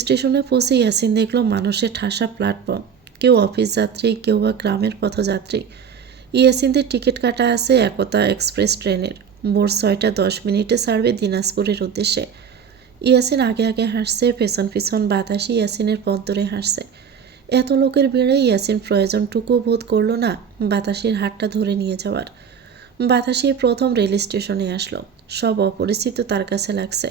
স্টেশনে পৌঁছে ইয়াসিন দেখল মানুষের ঠাসা প্ল্যাটফর্ম। কেউ অফিস যাত্রী, কেউ বা গ্রামের পথযাত্রী। ইয়াসিনদের টিকিট কাটা আছে একতা এক্সপ্রেস ট্রেনের। ভোর 6:10 ছাড়বে দিনাজপুরের উদ্দেশ্যে। ইয়াসিন আগে আগে হাসছে, পেছন পিছন বাতাসি ইয়াসিনের পথ ধরে হাসছে। এত লোকের ভিড়ে ইয়াসিন প্রয়োজনটুকু বোধ করল না বাতাসির হাতটা ধরে নিয়ে যাওয়ার। বাতাসি প্রথম রেল স্টেশনে আসলো। সব অপরিচিত তার কাছে লাগছে।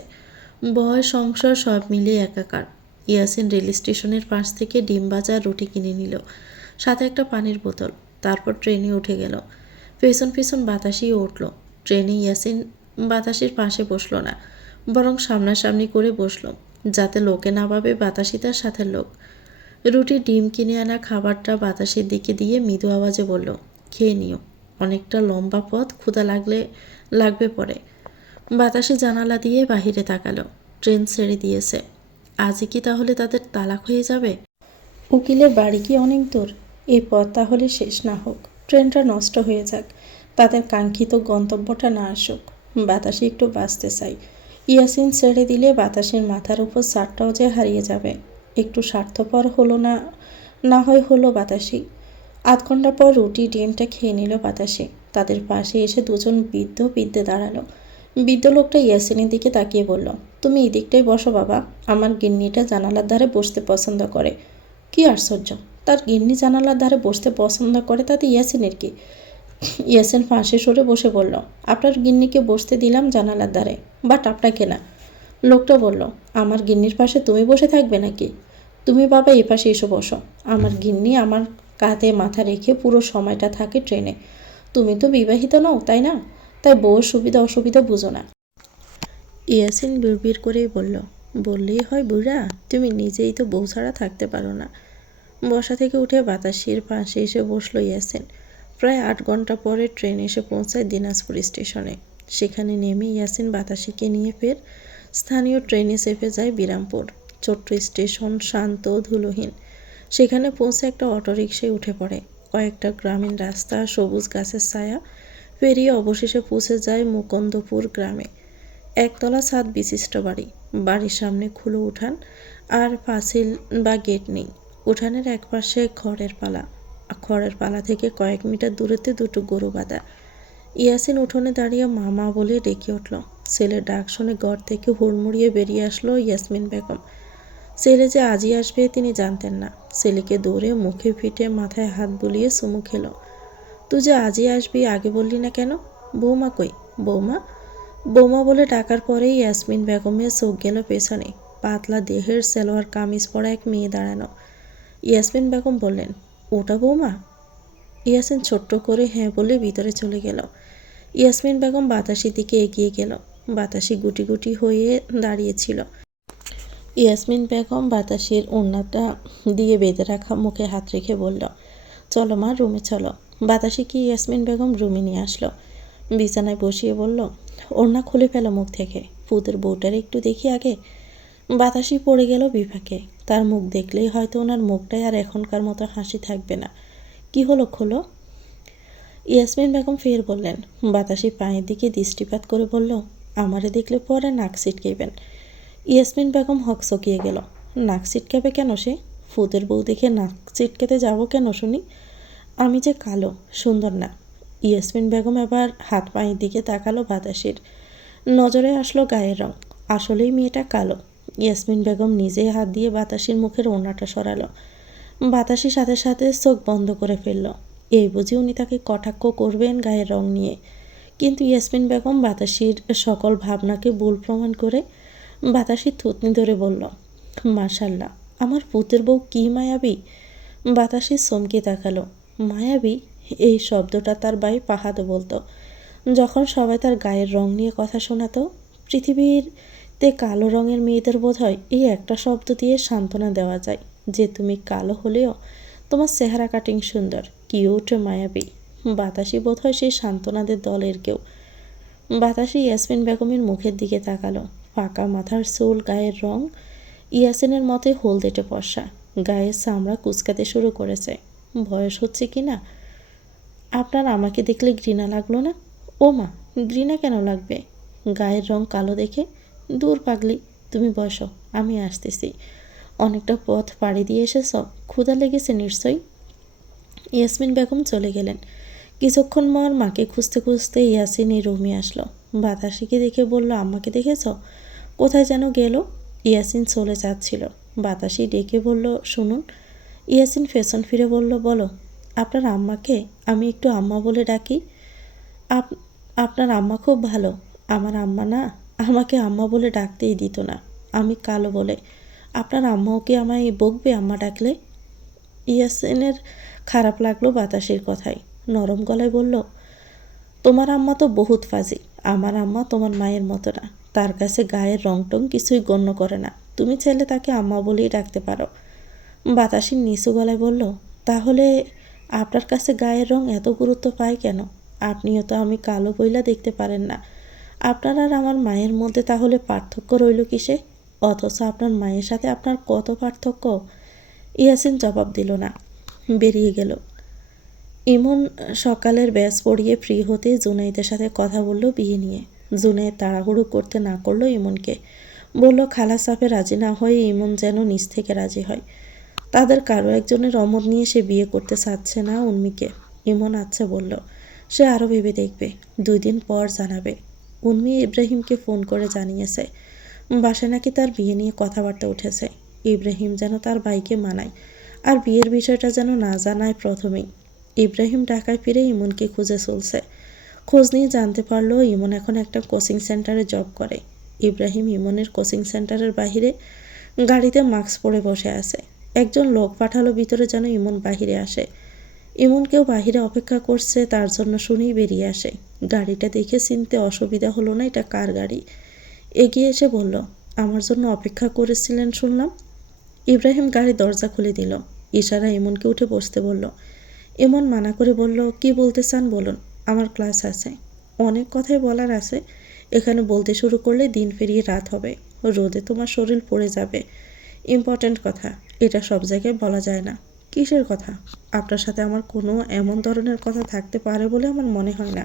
ভয় সংশয় সব মিলিয়ে একাকার। ইয়াসিন রেল স্টেশনের পাশ থেকে ডিম ভাজা রুটি কিনে নিল, সাথে একটা পানির বোতল। তারপর ট্রেনে উঠে গেল। পেছন পেছন বাতাসিও উঠল। ট্রেনে ইয়াসিন বাতাসির পাশে বসলো না, বরং সামনাসামনি করে বসলো, যাতে লোকে না ভাবে বাতাসি তার সাথে লোক। রুটি ডিম কিনে আনা খাবারটা বাতাসের দিকে দিয়ে মৃদু আওয়াজে বলল, খেয়ে নিও, অনেকটা লম্বা পথ, ক্ষুধা লাগবে পরে। বাতাসে জানালা দিয়ে বাহিরে তাকালো। ট্রেন ছেড়ে দিয়েছে। আজই কি তাহলে তাদের তালাক হয়ে যাবে? উকিলের বাড়ি কি অনেক দূর? এই পথ তাহলে শেষ না হোক, ট্রেনটা নষ্ট হয়ে যাক, তাদের কাঙ্ক্ষিত গন্তব্যটা না আসুক। বাতাসে একটু বাঁচতে চাই। ইয়াসিন ছেড়ে দিলে বাতাসের মাথার উপর ছাদটাও যে হারিয়ে যাবে। একটু স্বার্থপর হলো না, না হয় হলো বাতাসি। 8 ঘন্টা পর রুটি ডিমটা খেয়ে নিল বাতাসে। তাদের পাশে এসে দুজন বৃদ্ধে দাঁড়ালো। বৃদ্ধ লোকটা ইয়াসিনের দিকে তাকিয়ে বলল, তুমি এদিকটাই বসো বাবা, আমার গিন্নিটা জানালার ধারে বসতে পছন্দ করে। কি আশ্চর্য, তার গিন্নি জানালার ধারে বসতে পছন্দ করে, তাতে ইয়াসিনের কি? ইয়াসিন ফাঁসে সরে বসে বলল, আপনার গিন্নিকে বসতে দিলাম জানালার ধারে, বাট আপনাকে না। লোকটা বলল, আমার গিন্নির পাশে তুমি বসে থাকবে নাকি? তুমি বাবা এ পাশে এসে বসো। আমার গিন্নি আমার কাঁধে মাথা রেখে পুরো সময়টা থাকে ট্রেনে। তুমি তো বিবাহিত নও, তাই না? তাই বউয়ের সুবিধা অসুবিধা বুঝো না। ইয়াসিন বিড়বিড় করেই বলল, বললেই হয় বুড়া, তুমি নিজেই তো বউ ছাড়া থাকতে পারো না। বসা থেকে উঠে বাতাসির পাশে এসে বসলো ইয়াসিন। প্রায় 8 ঘন্টা পরে ট্রেন এসে পৌঁছায় দিনাজপুর স্টেশনে। সেখানে নেমে ইয়াসিন বাতাসিকে নিয়ে ফের স্থানীয় ট্রেনে চেপে যায় বিরামপুর। ছোট্ট স্টেশন, শান্ত, ধুলোহীন। সেখানে পৌঁছে একটা অটোরিকশায় উঠে পড়ে। কয়েকটা গ্রামীণ রাস্তা, সবুজ গাছের ছায়া পেরিয়ে অবশেষে পৌঁছে যায় মুকুন্দপুর গ্রামে। একতলা ছাদ বিশিষ্ট বাড়ি। বাড়ির সামনে খুলো উঠান, আর পাঁচিল বা গেট নেই। উঠানের একপাশে খড়ের পালা থেকে কয়েক মিটার দূরত্বে দুটো গরু বাঁধা। ইয়াসিন উঠোনে দাঁড়িয়ে মামা বলে ডেকে উঠল। ছেলের ডাক শুনে ঘর থেকে হুড়মুড়িয়ে বেরিয়ে আসলো ইয়াসমিন বেগম। ছেলে যে আজই আসবে তিনি জানতেন না। ছেলেকে দৌড়ে মুখে ফিটে মাথায় হাত বুলিয়ে চুমু খেল। তুই যে আজই আসবি আগে বললি না কেন? বৌমা কই? বৌমা বৌমা বলে ডাকার পরেই ইয়াসমিন বেগমের চোখ গেল পেছনে। পাতলা দেহের সালোয়ার কামিজ পরা এক মেয়ে দাঁড়ানো। ইয়াসমিন বেগম বললেন, ওটা বৌমা? ইয়াসিন ছোট্ট করে হ্যাঁ বলে ভিতরে চলে গেল। ইয়াসমিন বেগম বাতাসির দিকে এগিয়ে গেল। বাতাসি গুটি গুটি হয়ে দাঁড়িয়েছিল। ইয়াসমিন বেগম বাতাসির ওড়নাটা দিয়ে বেঁধে রাখা মুখে হাত রেখে বলল, চলো মা, রুমে চলো। বাতাসিকে ইয়াসমিন বেগম রুমে নিয়ে আসলো। বিছানায় বসিয়ে বলল, ওড়না খুলে ফেলো মুখ থেকে। পুতের বউটার একটু দেখি আগে। বাতাসি পড়ে গেল বিপাকে। তার মুখ দেখলেই হয়তো ওনার মুখটায় আর এখনকার মতো হাসি থাকবে না। কি হলো, খোলো। ইয়াসমিন বেগম ফের বললেন। বাতাসি পায়ের দিকে দৃষ্টিপাত করে বলল, আমারে দেখলে পরে নাক ছিটকেবেন। ইয়াসমিন বেগম হকচকিয়ে গেল। নাক ছিটকাবে কেন সে? ফুতের বউ দেখে নাক ছিটকেতে যাব কেন শুনি? আমি যে কালো, সুন্দর না। ইয়াসমিন বেগম এবার হাত পায়ের দিকে তাকালো বাতাসির। নজরে আসলো গায়ের রং। আসলেই মেয়েটা কালো। ইয়াসমিন বেগম নিজেই হাত দিয়ে বাতাসির মুখের ওড়নাটা সরালো। বাতাসি সাথে সাথে চোখ বন্ধ করে ফেলল। এই বুঝি উনি তাকে কটাক্ষ করবেন গায়ের রং নিয়ে। কিন্তু ইয়াসমিন বেগম বাতাসির সকল ভাবনাকে ভুল প্রমাণ করে বাতাসির থুতনি ধরে বলল, মাশাল্লাহ, আমার পুতের বউ কি মায়াবী। বাতাসি চমকে তাকালো। মায়াবী? এই শব্দটা তার ভাই পাহাদও বলতো যখন সবাই তার গায়ের রং নিয়ে কথা শোনাতো। পৃথিবীতে কালো রঙের মেয়েদের বোধ হয় এই একটা শব্দ দিয়ে সান্ত্বনা দেওয়া যায় যে তুমি কালো হলেও তোমার চেহারা কাটিং সুন্দর, কিউট, মায়াবী। বাতাসি বোধ হয় সেই সান্ত্বনাদের দলের কেউ। বাতাসি ইয়াসমিন বেগমের মুখের দিকে তাকালো। ফাঁকা মাথার চুল, গায়ের রং ইয়াসিনের মতে হলদেটে ফর্সা। গায়ের চামড়া কুচকাতে শুরু করেছে। বয়স হচ্ছে কি না? আপনার আমাকে দেখলে ঘৃণা লাগলো না? ও মা, ঘৃণা কেন লাগবে? গায়ের রং কালো দেখে? দূর পাগলি, তুমি বসো, আমি আসতেছি। অনেকটা পথ পাড়ি দিয়ে এসেছ, ক্ষুধা লেগেছে নিশ্চয়ই। ইয়াসমিন বেগম চলে গেলেন। কিছুক্ষণ পর মাকে খুঁজতে খুঁজতে ইয়াসিন এই রুমে আসলো। বাতাসিকে দেখে বলল, আম্মাকে দেখেছ? কোথায় যেন গেল। ইয়াসিন চলে যাচ্ছিল। বাতাসি ডেকে বলল, শুনুন। ইয়াসিন পেছন ফিরে বলল, বলো। আপনার আম্মাকে আমি একটু আম্মা বলে ডাকি। আপনার আম্মা খুব ভালো। আমার আম্মা না আমাকে আম্মা বলে ডাকতেই দিত না, আমি কালো বলে। আপনার আম্মাও কি আমায় বকবে আম্মা ডাকলে? ইয়াসিনের খারাপ লাগলো বাতাসের কথায়। নরম গলায় বলল, তোমার আম্মা তো বহুত ফাজি। আমার আম্মা তোমার মায়ের মতো না। তার কাছে গায়ের রং টং কিছুই গণ্য করে না। তুমি চাইলে তাকে আম্মা বলেই ডাকতে পারো। বাতাসির নিচু গলায় বলল, তাহলে আপনার কাছে গায়ের রং এত গুরুত্ব পায় কেন? আপনিও তো আমি কালো বইলা দেখতে পারেন না। আপনার আর আমার মায়ের মধ্যে তাহলে পার্থক্য রইল কিসে? অথচ আপনার মায়ের সাথে আপনার কত পার্থক্য। ইয়াসিন জবাব দিল না, বেরিয়ে গেল। ইমন সকালের ব্যাচ পড়িয়ে ফ্রি হতে জুনাইদের সাথে কথা বলল বিয়ে নিয়ে। জুনাইদ তাড়াহুড়ো করতে না করলো ইমনকে। বলল খালা সাফে রাজি না হয়ে ইমন যেন নিজ থেকে রাজি হয়। তাদের কারো একজনের অমত নিয়ে সে বিয়ে করতে চাচ্ছে না উর্মিকে। ইমন আচ্ছা বলল। সে আরও ভেবে দেখবে, 2 দিন পর জানাবে। উর্মি ইব্রাহিমকে ফোন করে জানিয়েছে বাসায় নাকি তার বিয়ে নিয়ে কথাবার্তা উঠেছে। ইব্রাহিম যেন তার ভাইকে মানায়, আর বিয়ের বিষয়টা যেন না জানায় প্রথমেই। ইব্রাহিম ঢাকায় ফিরে ইমনকে খুঁজে চলছে। খোঁজ নিয়ে জানতে পারলো ইমন এখন একটা কোচিং সেন্টারে জব করে। ইব্রাহিম ইমনের কোচিং সেন্টারের বাহিরে গাড়িতে মাস্ক পরে বসে আছে। একজন লোক পাঠালো ভিতরে যেন ইমন বাহিরে আসে। ইমনকেও বাহিরে অপেক্ষা করছে তার জন্য শুনেই বেরিয়ে আসে। গাড়িটা দেখে চিনতে অসুবিধা হলো না এটা কার গাড়ি। এগিয়ে এসে বলল, আমার জন্য অপেক্ষা করেছিলেন শুনলাম। ইব্রাহিম গাড়ির দরজা খুলে দিল। ইশারা ইমনকে উঠে বসতে বলল। ইমন মানা করে বলল, কি বলতে চান বলুন, আমার ক্লাস আছে। অনেক কথাই বলার আছে, এখানে বলতে শুরু করলে দিন পেরিয়ে রাত হবে, রোদে তোমার শরীর পড়ে যাবে। ইম্পর্ট্যান্ট কথা, এটা সব জায়গায় বলা যায় না। কিসের কথা? আপনার সাথে আমার কোনো এমন ধরনের কথা থাকতে পারে বলে আমার মনে হয় না।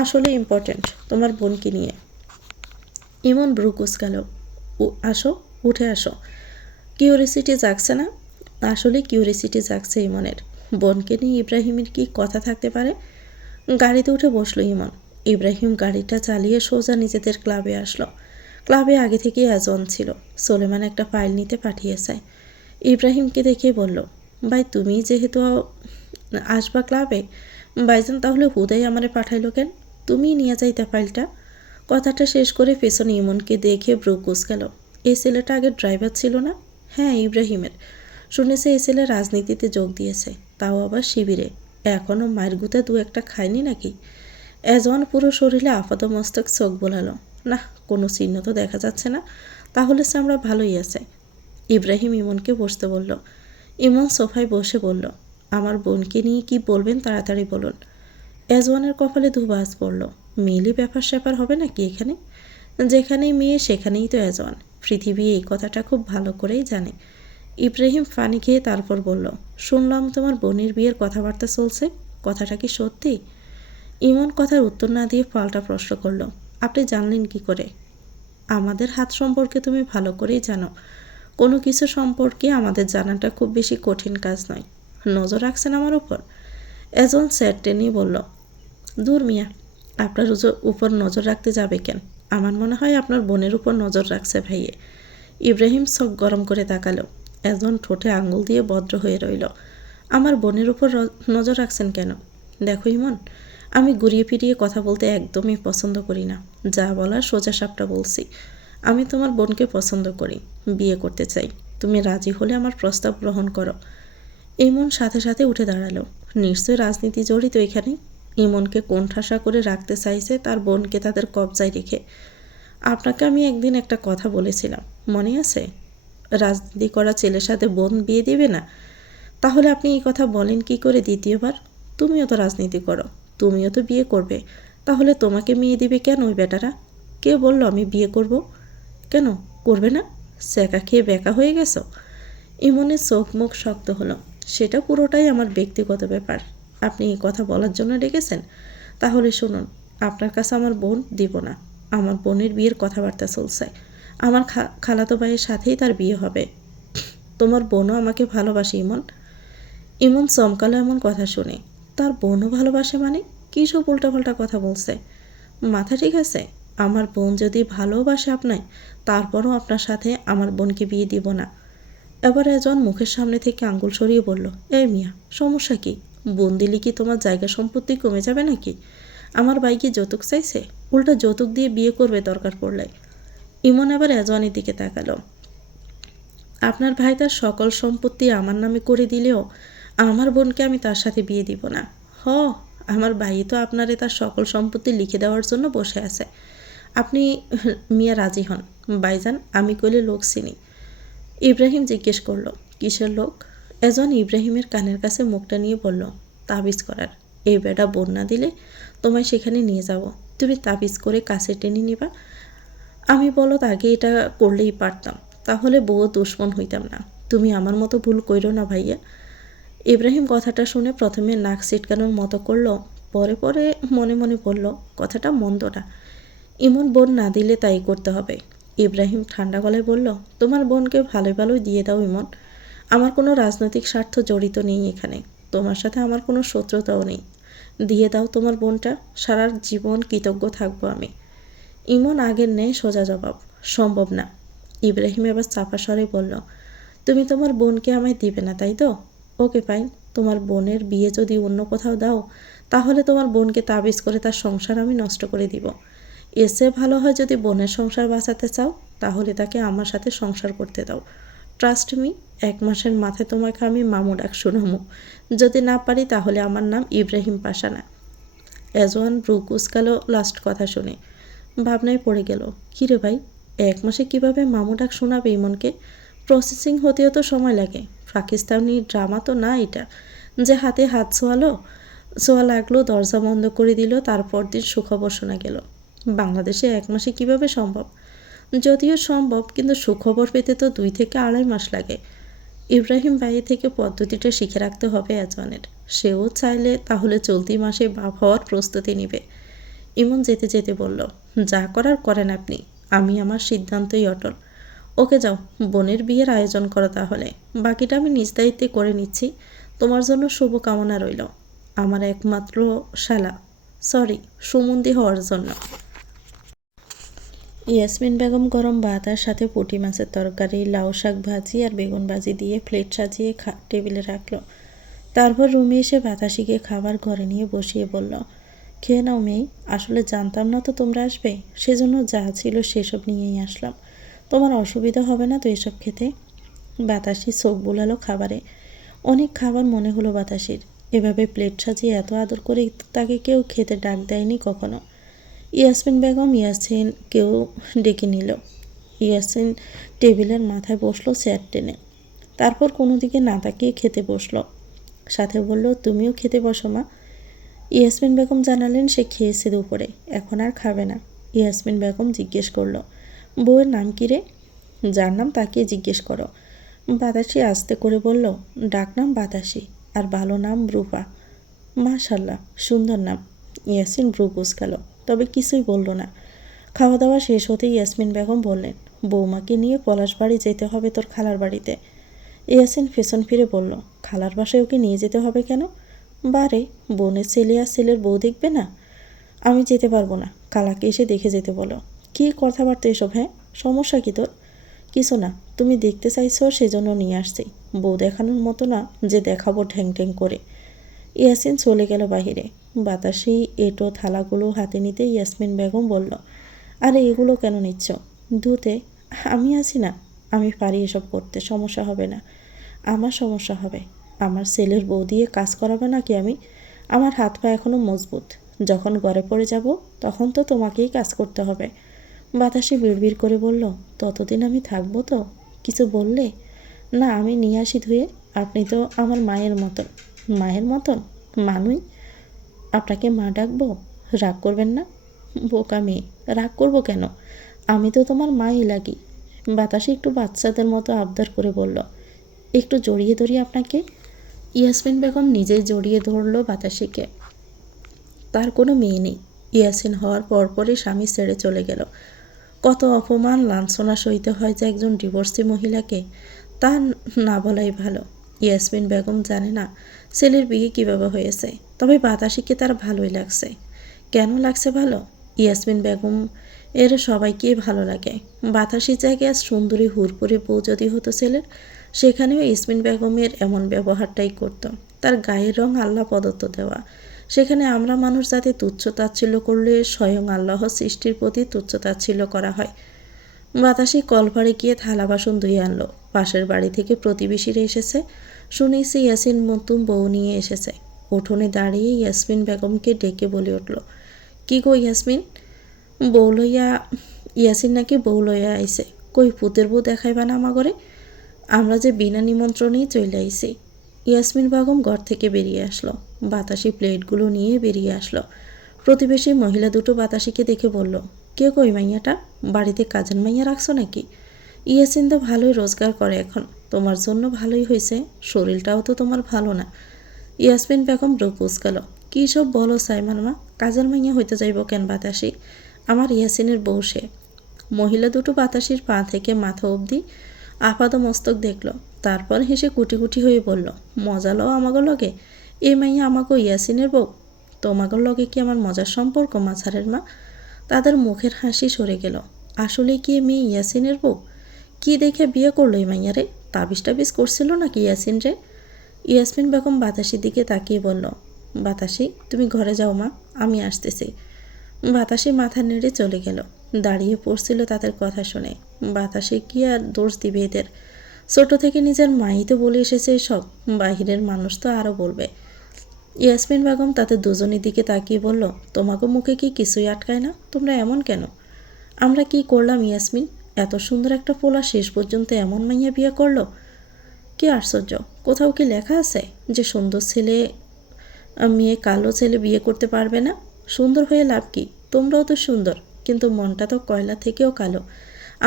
আসলে ইম্পর্ট্যান্ট, তোমার বোনকে নিয়ে। ইমন ব্রু কুঁচকাল। আসো, উঠে আসো। কিউরিসিটি জাগছে না? আসলে কিউরিসিটি জাগছে ইমনের। বোনকে নিয়ে ইব্রাহিমের কি কথা থাকতে পারে? গাড়িতে উঠে বসলো ইমন। ইব্রাহিম গাড়িটা চালিয়ে সোজা নিজেদের ক্লাবে আসলো। ক্লাবে আগে থেকেই আয়োজন ছিল। সোলেমান একটা ফাইল নিতে পাঠিয়েছে। ইব্রাহিমকে দেখে বলল, ভাই তুমি যেহেতু আসবা ক্লাবে, ভাইজান তাহলে হুদাই আমারে পাঠাইলো কেন? তুমিই নিয়ে যাইতে ফাইলটা। কথাটা শেষ করে পেছনে ইমনকে দেখে ব্রু কুঁচকাল। এই ছেলেটা আগে ড্রাইভার ছিল না? হ্যাঁ, ইব্রাহিমের। শুনেছে এই ছেলে রাজনীতিতে যোগ দিয়েছে, তাও আবার শিবিরে। এখনও মায়ের গুঁতা দু একটা খায়নি নাকি? এজন পুরো শরীরে আপাদমস্তক চোখ বোলালো। না, কোনো চিহ্ন তো দেখা যাচ্ছে না। তাহলে চামড়া ভালোই আছে। ইব্রাহিম ইমনকে বসতে বলল। ইমন সোফায় বসে বলল, আমার বোনকে নিয়ে কি বলবেন তাড়াতাড়ি বলুন। এজওয়ানের কপালে ধুবাস পড়ল। মেয়েলি ব্যাপার স্যাপার হবে নাকি এখানে? যেখানেই মেয়ে সেখানেই তো এজওয়ান। পৃথিবী এই কথাটা খুব ভালো করেই জানে। ইব্রাহিম পানি খেয়ে তারপর বলল, শুনলাম তোমার বোনের বিয়ের কথাবার্তা চলছে, কথাটা কি সত্যি? ইমন কথার উত্তর না দিয়ে পাল্টা প্রশ্ন করল, আপনি জানলেন কি করে? আমাদের হাত সম্পর্কে তুমি ভালো করেই জানো। কোনো কিছু সম্পর্কে আমাদের জানাটা খুব বেশি কঠিন কাজ নয়। নজর রাখছেন আমার উপর? এজন স্যার টেনেই বলল, দূর মিয়া, আপনার উপর নজর রাখতে যাবে কেন? আমার মনে হয় আপনার বোনের উপর নজর রাখছে ভাইয়ে। ইব্রাহিম চোখ গরম করে তাকালো। এজন ঠোঁটে আঙুল দিয়ে ভদ্র হয়ে রইল। আমার বোনের উপর নজর রাখছেন কেন? দেখো ইমন, আমি ঘুরিয়ে ফিরিয়ে কথা বলতে একদমই পছন্দ করি না। যা বলার সোজা সাপটা বলছি। আমি তোমার বোনকে পছন্দ করি, বিয়ে করতে চাই। তুমি রাজি হলে আমার প্রস্তাব গ্রহণ করো। ইমন সাথে সাথে উঠে দাঁড়ালো। নিশ্চয়ই রাজনীতি জড়িত এখানে। ইমনকে কোণঠাসা করে রাখতে চাইছে তার বোনকে তাদের কবজায় রেখে। আপনাকে আমি একদিন একটা কথা বলেছিলাম, মনে আছে? রাজনীতি করা ছেলের সাথে বোন বিয়ে দেবে না। তাহলে আপনি এই কথা বলেন কি করে দ্বিতীয়বার? তুমিও তো রাজনীতি করো, তুমিও তো বিয়ে করবে। তাহলে তোমাকে মেয়ে দিবে কেন ওই বেটারা? কে বলল আমি বিয়ে করব? কেন করবে না? স্যাকা খেয়ে বেকা হয়ে গেছো? ইমনের চোখ মুখ শক্ত হলো। সেটা পুরোটাই আমার ব্যক্তিগত ব্যাপার। আপনি এই কথা বলার জন্য ডেকেছেন? তাহলে শুনুন, আপনার কাছে আমার বোন দিব না। আমার বোনের বিয়ের কথাবার্তা চলছে। আমার খালাতো ভাইয়ের সাথেই তার বিয়ে হবে। তোমার বোনও আমাকে ভালোবাসে ইমন। ইমন চমকালো এমন কথা শুনে। তার বোনও ভালোবাসে মানে? কী সব উল্টাপাল্টা কথা বলছে? মাথা ঠিক আছে? আমার বোন যদি ভালোবাসে আপনায়, তারপরও আপনার সাথে আমার বোনকে বিয়ে দিব না। এবার এজন মুখের সামনে থেকে আঙ্গুল সরিয়ে বলল, এই মিয়া, সমস্যা কি? বোন দিলে কি তোমার জায়গা সম্পত্তি কমে যাবে নাকি? আমার ভাই কি যৌতুক চাইছে? উল্টা যৌতুক দিয়ে বিয়ে করবে দরকার পড়লে। ইমন আবার এজনের দিকে তাকালো। আপনার ভাই তার সকল সম্পত্তি আমার নামে করে দিলেও আমার বোনকে আমি তার সাথে বিয়ে দিব না। হ, আমার ভাই তো আপনারে তার সকল সম্পত্তি লিখে দেওয়ার জন্য বসে আছে। আপনি মিয়া রাজি হন। ভাইজান, আমি কইলে লোক চিনি। ইব্রাহিম জিজ্ঞেস করলো, কিসের লোক? এজন ইব্রাহিমের কানের কাছে মুখটা নিয়ে বলল, তাবিজ করার। এই বেটা বোন না দিলে তোমায় সেখানে নিয়ে যাব, তুমি তাবিজ করে কাছে টেনে নিবা। আমি বলো আগে এটা করলেই পারতাম, তাহলে বউ দুশ্মন হইতাম না। তুমি আমার মতো ভুল কইরো না ভাইয়া। ইব্রাহিম কথাটা শুনে প্রথমে নাক ছিটকানোর মতো করলো, পরে পরে মনে মনে বলল, কথাটা মন্দ না। ইমন বোন না দিলে তাই করতে হবে। ইব্রাহিম ঠান্ডা গলায় বলল, তোমার বোনকে ভালোই ভালোই দিয়ে দাও ইমন। আমার কোনো রাজনৈতিক স্বার্থ জড়িত নেই এখানে। তোমার সাথে আমার কোনো শত্রুতাও নেই। দিয়ে দাও তোমার বোনটা, সারা জীবন কৃতজ্ঞ থাকবো আমি। ইমন আগের নেই সোজা জবাব, সম্ভব না। ইব্রাহিম এবার চাপা স্বরে বলল, তুমি তোমার বোনকে আমায় দিবে না তাই তো? ওকে ফাইন, তোমার বোনের বিয়ে যদি অন্য কোথাও দাও, তাহলে তোমার বোনকে তাবিজ করে তার সংসার আমি নষ্ট করে দিব। এর চেয়ে ভালো হয় যদি বোনের সংসার বাঁচাতে চাও, তাহলে তাকে আমার সাথে সংসার করতে দাও। ট্রাস্ট মি, 1 মাসের মাথায় তোমাকে আমি মামু ডাক শোনামু। যদি না পারি তাহলে আমার নাম ইব্রাহিম পাশা না। এজওয়ান ব্রু কুচকালো লাস্ট কথা শুনে। ভাবনায় পড়ে গেল, কিরে ভাই, 1 মাসে কিভাবে মামু ডাক শোনাবে ইমনকে? প্রসেসিং হতেও তো সময় লাগে। পাকিস্তানি ড্রামা তো না এটা যে হাতে হাত ছোঁয়া লাগলো, দরজা বন্ধ করে দিল, তারপর দিন সুখবর শোনা গেল। বাংলাদেশে 1 মাসে কিভাবে সম্ভব? যদিও সম্ভব, কিন্তু সুখবর পেতে তো 2 থেকে 2.5 মাস লাগে। ইব্রাহিম ভাই থেকে পদ্ধতিটা শিখে রাখতে হবে আজওয়ানের। সেও চাইলে তাহলে চলতি মাসে বাপ হওয়ার প্রস্তুতি নিবে। ইমন যেতে যেতে বলল, যা করার করেন আপনি, আমি আমার সিদ্ধান্তই অটল। ওকে যাও, বোনের বিয়ের আয়োজন করো তাহলে। বাকিটা আমি নিজ দায়িত্বে করে নিচ্ছি। তোমার জন্য শুভকামনা রইল। আমার একমাত্র শালা, সরি, সুমন্দি হওয়ার জন্য। ইয়াসমিন বেগম গরম ভাত আর সাথে পুঁটি মাছের তরকারি, লাউ শাক ভাজি আর বেগুন ভাজি দিয়ে প্লেট সাজিয়ে টেবিলে রাখলো। তারপর রুমে এসে বাতাসিকে খাবার ঘরে নিয়ে বসিয়ে বলল, খেয়ে নাও মেয়ে, আসলে জানতাম না তো তোমরা আসবে, সেজন্য যা ছিল সেসব নিয়েই আসলাম। তোমার অসুবিধা হবে না তো এসব খেতে? বাতাসি চোখ বুলালো খাবারে। অনেক খাবার মনে হলো বাতাসির। এভাবে প্লেট সাজিয়ে এত আদর করে তাকে কেউ খেতে ডাক দেয়নি কখনো। ইয়াসমিন বেগম কেউ ডেকে নিল। ইয়াসিন টেবিলের মাথায় বসলো চেয়ার টেনে। তারপর কোনো দিকে না তাকিয়ে খেতে বসলো। সাথে বলল, তুমিও খেতে বসো মা। ইয়াসমিন বেগম জানালেন সে খেয়েছে দুপুরে, এখন আর খাবে না। ইয়াসমিন বেগম জিজ্ঞেস করলো, বউয়ের নাম কী রে? যার নাম তাকে জিজ্ঞেস করো। বাতাসি আস্তে করে বলল, ডাকনাম বাতাসি, আর ভালো নাম রূপা। মাশাল্লাহ, সুন্দর নাম। ইয়াসিন ভ্রু কুঁচকাল, তবে কিছুই বলল না। খাওয়া দাওয়া শেষ হতেই ইয়াসমিন বেগম বললেন, বৌমাকে নিয়ে পলাশবাড়ি যেতে হবে তোর খালার বাড়িতে। ইয়াসিন পেছন ফিরে বলল, খালার বাসায় ওকে নিয়ে যেতে হবে কেন? বারে, বোনের ছেলে আর ছেলের বউ দেখবে না? আমি যেতে পারবো না, খালাকে এসে দেখে যেতে বলো। কী কথাবার্তা এসব? হ্যাঁ, সমস্যা কী তোর? কিছু না, তুমি দেখতে চাইছো সেজন্য নিয়ে আসছি। বউ দেখানোর মতো না যে দেখাবো ঠ্যাং ঠ্যাং করে। ইয়াসিন চলে গেল বাহিরে। বাতাসি এঁটো থালাগুলো হাতে নিতে ইয়াসমিন বেগম বলল, আরে এগুলো কেন নিচ্ছ? ধুতে। আমি আছি না, আমি পারি এসব করতে, সমস্যা হবে না। আমার সমস্যা হবে। আমার ছেলের বউ দিয়ে কাজ করাবে নাকি আমি? আমার হাত পা এখনও মজবুত। যখন ঘরে পড়ে যাব তখন তো তোমাকেই কাজ করতে হবে। বাতাসে বিড়বিড় করে বলল, ততদিন আমি থাকবো তো? কিছু বললে? না, আমি নিয়ে আসি ধুয়ে। আপনি তো আমার মায়ের মতন। মায়ের মতন? মানুই? আপনাকে মা ডাকবো? রাগ করবেন না? বোকা মেয়ে, রাগ করবো কেন? আমি তো তোমার মাই লাগি। বাতাসে একটু বাচ্চাদের মতো আবদার করে বলল, একটু জড়িয়ে ধরি আপনাকে। ইয়াসমিন বেগম নিজেই জড়িয়ে ধরল বাতাসিকে। তার কোনো মেয়ে নেই। ইয়াসিন হওয়ার পরপরই স্বামী ছেড়ে চলে গেল। কত অপমান লাঞ্ছনা সইতে হয় যে একজন ডিভোর্সি মহিলাকে, তা না বলাই ভালো। ইয়াসমিন বেগম জানে না ছেলের বিয়ে কীভাবে হয়েছে, তবে বাতাসিকে তার ভালোই লাগছে। কেন লাগছে ভালো? ইয়াসমিন বেগম এর সবাইকেই ভালো লাগে। বাতাসির জায়গায় সুন্দরী হুরপুরে বউ যদি হতো ছেলের, সেখানেও ইয়াসমিন বেগমের এমন ব্যবহারটাই করত। তার গায়ের রং আল্লাহ প্রদত্ত দেওয়া, সেখানে আমরা মানুষ যাতে তুচ্ছ তাচ্ছিল্য করলে স্বয়ং আল্লাহ সৃষ্টির প্রতি তুচ্ছ তাচ্ছিল্য করা হয়। বাতাসি কলপাড়ে গিয়ে থালা বাসন ধুয়ে আনলো। পাশের বাড়ি থেকে প্রতিবেশীরা এসেছে, শুনেছি ইয়াসিন নতুন বউ নিয়ে এসেছে। উঠোনে দাঁড়িয়ে ইয়াসমিন বেগমকে ডেকে বলে উঠল, কি গো ইয়াসমিন, বউ লইয়া? ইয়াসিন নাকি বউ লইয়া আইছে। কই পুতের বউ দেখাইবা না আমাগরে? আমরা যে বিনা নিমন্ত্রণেই চলে আইছি। ইয়াসমিন বেগম ঘর থেকে বেরিয়ে আসলো। বাতাসি প্লেটগুলো নিয়ে বেরিয়ে আসলো। প্রতিবেশী মহিলা দুটো বাতাসিকে দেখে বলল, কে কই মাইয়াটা? বাড়িতে কাজের মাইয়া রাখছো নাকি? ইয়াসিন তো ভালোই রোজগার করে এখন, তোমার জন্য ভালোই হয়েছে, শরীরটাও তো তোমার ভালো না। ইয়াসমিন বেগম ব্রু কুঁচকাল, কী সব বলো সাইমান মা, কাজের মাইয়া হইতে যাইব কেন বাতাসি? আমার ইয়াসিনের বউ সে। মহিলা দুটো বাতাসির পা থেকে মাথা অবধি আপাদ মস্তক দেখল, তারপর হেসে কুটি কুটি হয়ে বলল, মজা লও আমাগো লগে? এ মাইয়া আমাগো ইয়াসিনের বউ? তোমাগোর লগে কি আমার মজার সম্পর্ক মাছারের মা? তাদের মুখের হাসি সরে গেল। আসলে কি মেয়ে ইয়াসিনের বউ? কি দেখে বিয়ে করলো এই মাইয়ারে? তাবিজ টাবিজ করছিল নাকি ইয়াসিন রে? ইয়াসমিন বেগম বাতাসির দিকে তাকিয়ে বলল, বাতাসি তুমি ঘরে যাও মা, আমি আসতেছি। বাতাসি মাথা নেড়ে চলে গেল। দাঁড়িয়ে পড়ছিল তাদের কথা শুনে। বাতাসে কি আর দোষ দিবে এদের? ছোট থেকে নিজের মাই তো বলে এসেছে সব, বাহিরের মানুষ তো আরও বলবে। ইয়াসমিন বেগম তাদের দুজনের দিকে তাকিয়ে বলল, তোমাকে মুখে কি কিছুই আটকায় না? তোমরা এমন কেন? আমরা কি করলাম ইয়াসমিন? এত সুন্দর একটা পোলা শেষ পর্যন্ত এমন মাইয়া বিয়ে করলো। কি আশ্চর্য, কোথাও কি লেখা আছে যে সুন্দর ছেলে মেয়ে কালো ছেলে বিয়ে করতে পারবে না? সুন্দর হয়ে লাভ কি? তোমরাও তো সুন্দর, কিন্তু মনটা তো কয়লা থেকেও কালো।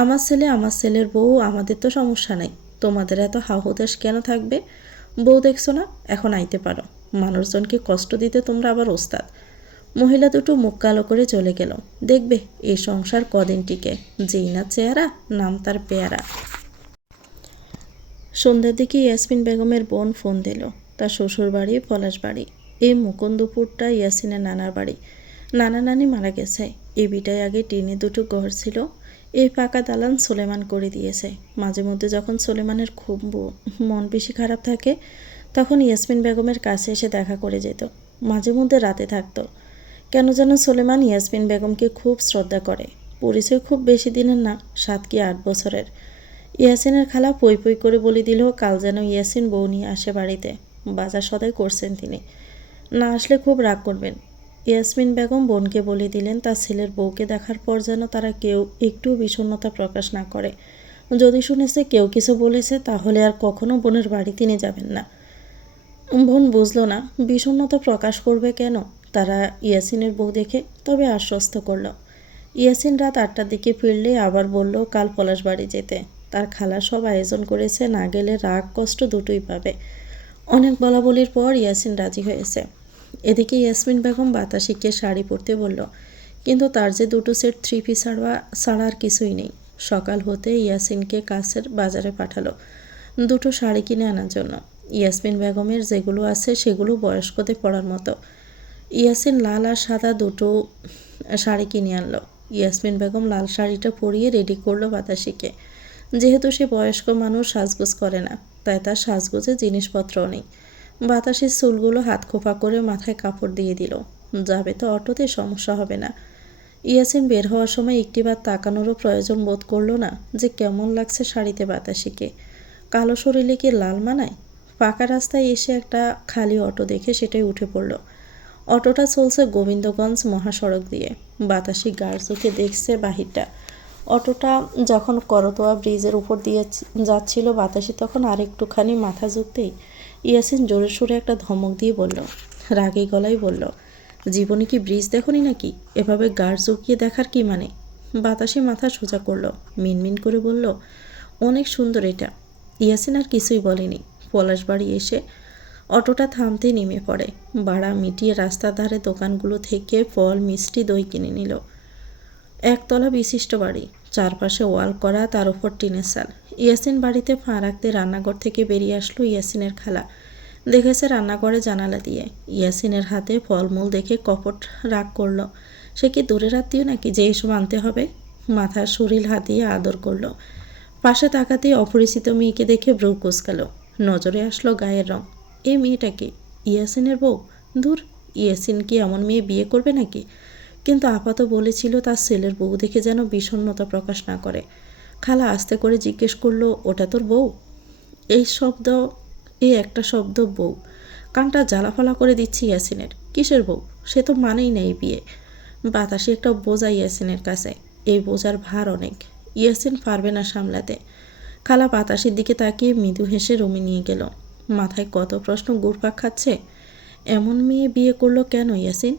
আমার ছেলে, আমার ছেলের বউ, আমাদের তো সমস্যা নাই। তোমাদের এত হাহুতাশ কেন থাকবে? বউ দেখছো না, এখন আইতে পারো। মানুষজনকে কষ্ট দিতে তোমরা আবার ওস্তাদ। মহিলা দুটো মুখ কালো করে চলে গেল। দেখবে এই সংসার কদিন টিকে। যেই না চেহারা, নাম তার পেয়ারা। সন্ধ্যার দিকে ইয়াসমিন বেগমের বোন ফোন দিল। তার শ্বশুর বাড়ি পলাশবাড়ি। এই মুকুন্দপুরটা ইয়াসিনের নানার বাড়ি। নানা নানি মারা গেছে। এই বিটায় আগে টিনে দুটো ঘর ছিল। এই পাকা দালান সুলেমান করে দিয়েছে। মাঝে মধ্যে যখন সুলেমানের খুব মন বেশি খারাপ থাকে, তখন ইয়াসমিন বেগমের কাছে এসে দেখা করে যেত। মাঝে মধ্যে রাতে থাকতো। কেন যেন সুলেমান ইয়াসমিন বেগমকে খুব শ্রদ্ধা করে। পরিচয় খুব বেশি দিনের না, 7 কি 8 বছরের। ইয়াসিনের খালা পই পই করে বলে দিল কাল যেন ইয়াসিন বউ নিয়ে আসে বাড়িতে। বাজার সদাই করছেন তিনি, না আসলে খুব রাগ করবেন। ইয়াসমিন বেগম বোনকে বলে দিলেন তার ছেলের বউকে দেখার পর যেন তারা কেউ একটু বিষণ্ণতা প্রকাশ না করে। যদি শুনেছে কেউ কিছু বলেছে, তাহলে আর কখনো বোনের বাড়ি তিনি যাবেন না। বোন বুঝলো না বিষণ্ণতা প্রকাশ করবে কেন তারা ইয়াসিনের বউ দেখে, তবে আশ্বস্ত করল। ইয়াসিন রাত 8টার দিকে ফিরলে আবার বলল কাল পলাশ বাড়ি যেতে। তার খালা সব আয়োজন করেছে, না গেলে রাগ কষ্ট দুটোই পাবে। অনেক বলাবলির পর ইয়াসিন রাজি হয়েছে। এদিকে ইয়াসমিন বেগম বাতাসিকে শাড়ি পরতে বলল, কিন্তু তার যে দুটো সেট 3 পিস ছাড়া আর কিছুই নেই। সকাল হতে ইয়াসিনকে কাছের বাজারে পাঠালো দুটো শাড়ি কিনে আনার জন্য। ইয়াসমিন বেগমের যেগুলো আছে সেগুলো বয়স্কদের পরার মতো। ইয়াসিন লাল আর সাদা দুটো শাড়ি কিনে আনলো। ইয়াসমিন বেগম লাল শাড়িটা পরিয়ে রেডি করলো বাতাসিকে। যেহেতু সে বয়স্ক মানুষ, সাজগোজ করে না, তাই তার সাজগোজে জিনিসপত্রও নেই। বাতাসের চুলগুলো হাত খোপা করে মাথায় কাপড় দিয়ে দিল। যাবে তো অটোতে, সমস্যা হবে না। ইয়াসিন বের হওয়ার সময় একটিবার তাকানোরও প্রয়োজন বোধ করলো না যে কেমন লাগছে শাড়িতে বাতাসিকে। কালো শরীরে কি লাল মানায়? পাকা রাস্তায় এসে একটা খালি অটো দেখে সেটাই উঠে পড়ল। অটোটা চলছে গোবিন্দগঞ্জ মহাসড়ক দিয়ে। বাতাসি গাড় চোখে দেখছে বাহিরটা। অটোটা যখন করতোয়া ব্রিজের উপর দিয়ে যাচ্ছিল, বাতাসি তখন আরেকটুখানি মাথা ঝুঁকতেই ইয়াসিন জোরে সোরে একটা ধমক দিয়ে বলল, রাগী গলায় বলল, জীবনে কি ব্রিজ দেখনি নাকি? এভাবে গাড় ঝুঁকিয়ে দেখার কি মানে? বাতাসি মাথা সোজা করল, মিনমিন করে বলল, অনেক সুন্দর এটা। ইয়াসিন আর কিছুই বলেনি। পলাশবাড়ি এসে অটোটা থামতে নেমে পড়ে। ভাড়া মিটিয়ে রাস্তার ধারে দোকানগুলো থেকে ফল, মিষ্টি, দই কিনে নিল। একতলা বিশিষ্ট বাড়ি, চারপাশে ওয়াল করা, তার উপর টিনের চাল। ইয়াসিন বাড়িতে পা রাখতে রান্নাঘর থেকে বেরিয়ে আসলো ইয়াসিনের খালা। দেখেছে রান্নাঘরে জানালা দিয়ে। ইয়াসিনের হাতে ফলমূল দেখে কপট রাগ করলো। সে কি দূরের আত্মীয় নাকি যে এসব আনতে হবে? মাথার শরীর হাত দিয়ে আদর করলো। পাশে তাকাতেই অপরিচিত মেয়েকে দেখে ব্রু কুঁচকালো। নজরে আসলো গায়ের রং। এই মেয়েটা কি? ইয়াসিনের বউ? দূর, ইয়াসিন কি এমন মেয়ে বিয়ে করবে নাকি? কিন্তু আপাতত বলেছিল তার ছেলের বউ দেখে যেন বিষণ্ণতা প্রকাশ না করে। খালা আস্তে করে জিজ্ঞেস করলো, ওটা তোর বউ? এই একটা শব্দ বউ, কানটা জ্বালাফালা করে দিচ্ছি ইয়াসিনের। কিসের বউ? সে তো মানেই নেই বিয়ে। বাতাসে একটা বোঝা ইয়াসিনের কাছে। এই বোঝার ভার অনেক, ইয়াসিন পারবে না সামলাতে। খালা বাতাসের দিকে তাকিয়ে মৃদু হেসে রুমে নিয়ে গেল। মাথায় কত প্রশ্ন ঘুরপাক খাচ্ছে। এমন মেয়ে বিয়ে করলো কেন ইয়াসিন?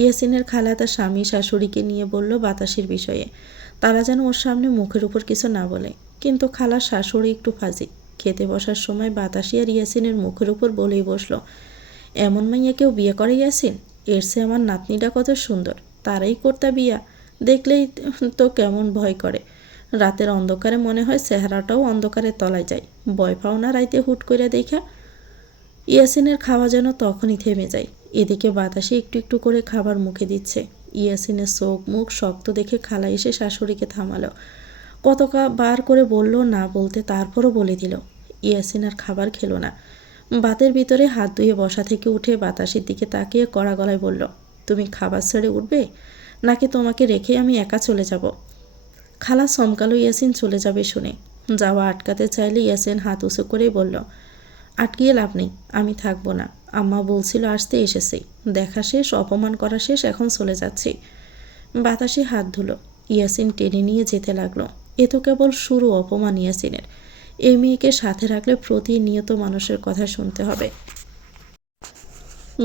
ইয়াসিনের খালা তার স্বামী শাশুড়িকে নিয়ে বলল বাতাসের বিষয়ে। তারা যেন ওর সামনে মুখের উপর কিছু না বলে। কিন্তু খালার শাশুড়ি একটু ফাজি। খেতে বসার সময় বাতাসি আর ইয়াসিনের মুখের উপর বলেই বসলো, এমন মাইয়া কেউ বিয়ে করে ইয়াসিন? এর চেয়ে আমার নাতনিটা কত সুন্দর, তারাই করতা বিয়া। দেখলেই তো কেমন ভয় করে। রাতের অন্ধকারে মনে হয় চেহারাটাও অন্ধকারের তলায় যায়। ভয় পাও না রাইতে হুট করে দেখা? ইয়াসিনের খাওয়া যেন তখনই থেমে যায়। এদিকে বাতাসে একটু একটু করে খাবার মুখে দিচ্ছে। ইয়াসিনের চোখ মুখ শক্ত দেখে খালা এসে শাশুড়িকে থামালো। কতবার করে বলল না বলতে, তারপরও বলে দিল। ইয়াসিন আর খাবার খেলো না। ভাতের ভিতরে হাত ধুয়ে বসা থেকে উঠে বাতাসের দিকে তাকিয়ে কড়া গলায় বলল, তুমি খাবার ছেড়ে উঠবে নাকি তোমাকে রেখে আমি একা চলে যাব? খালা চমকালো ইয়াসিন চলে যাবে শুনে। যাওয়া আটকাতে চাইলে ইয়াসিন হাত উঁচু করে বলল, আটকিয়ে লাভ নেই, আমি থাকবো না। আম্মা বলছিল আসতে, এসেছি। দেখা শেষ, অপমান করা শেষ, এখন চলে যাচ্ছি। বাতাসে হাত ধুলো। ইয়াসিন টেনে নিয়ে যেতে লাগলো। এ তো কেবল শুরু অপমান ইয়াসিনের। এই মেয়েকে সাথে রাখলে প্রতিনিয়ত মানুষের কথা শুনতে হবে।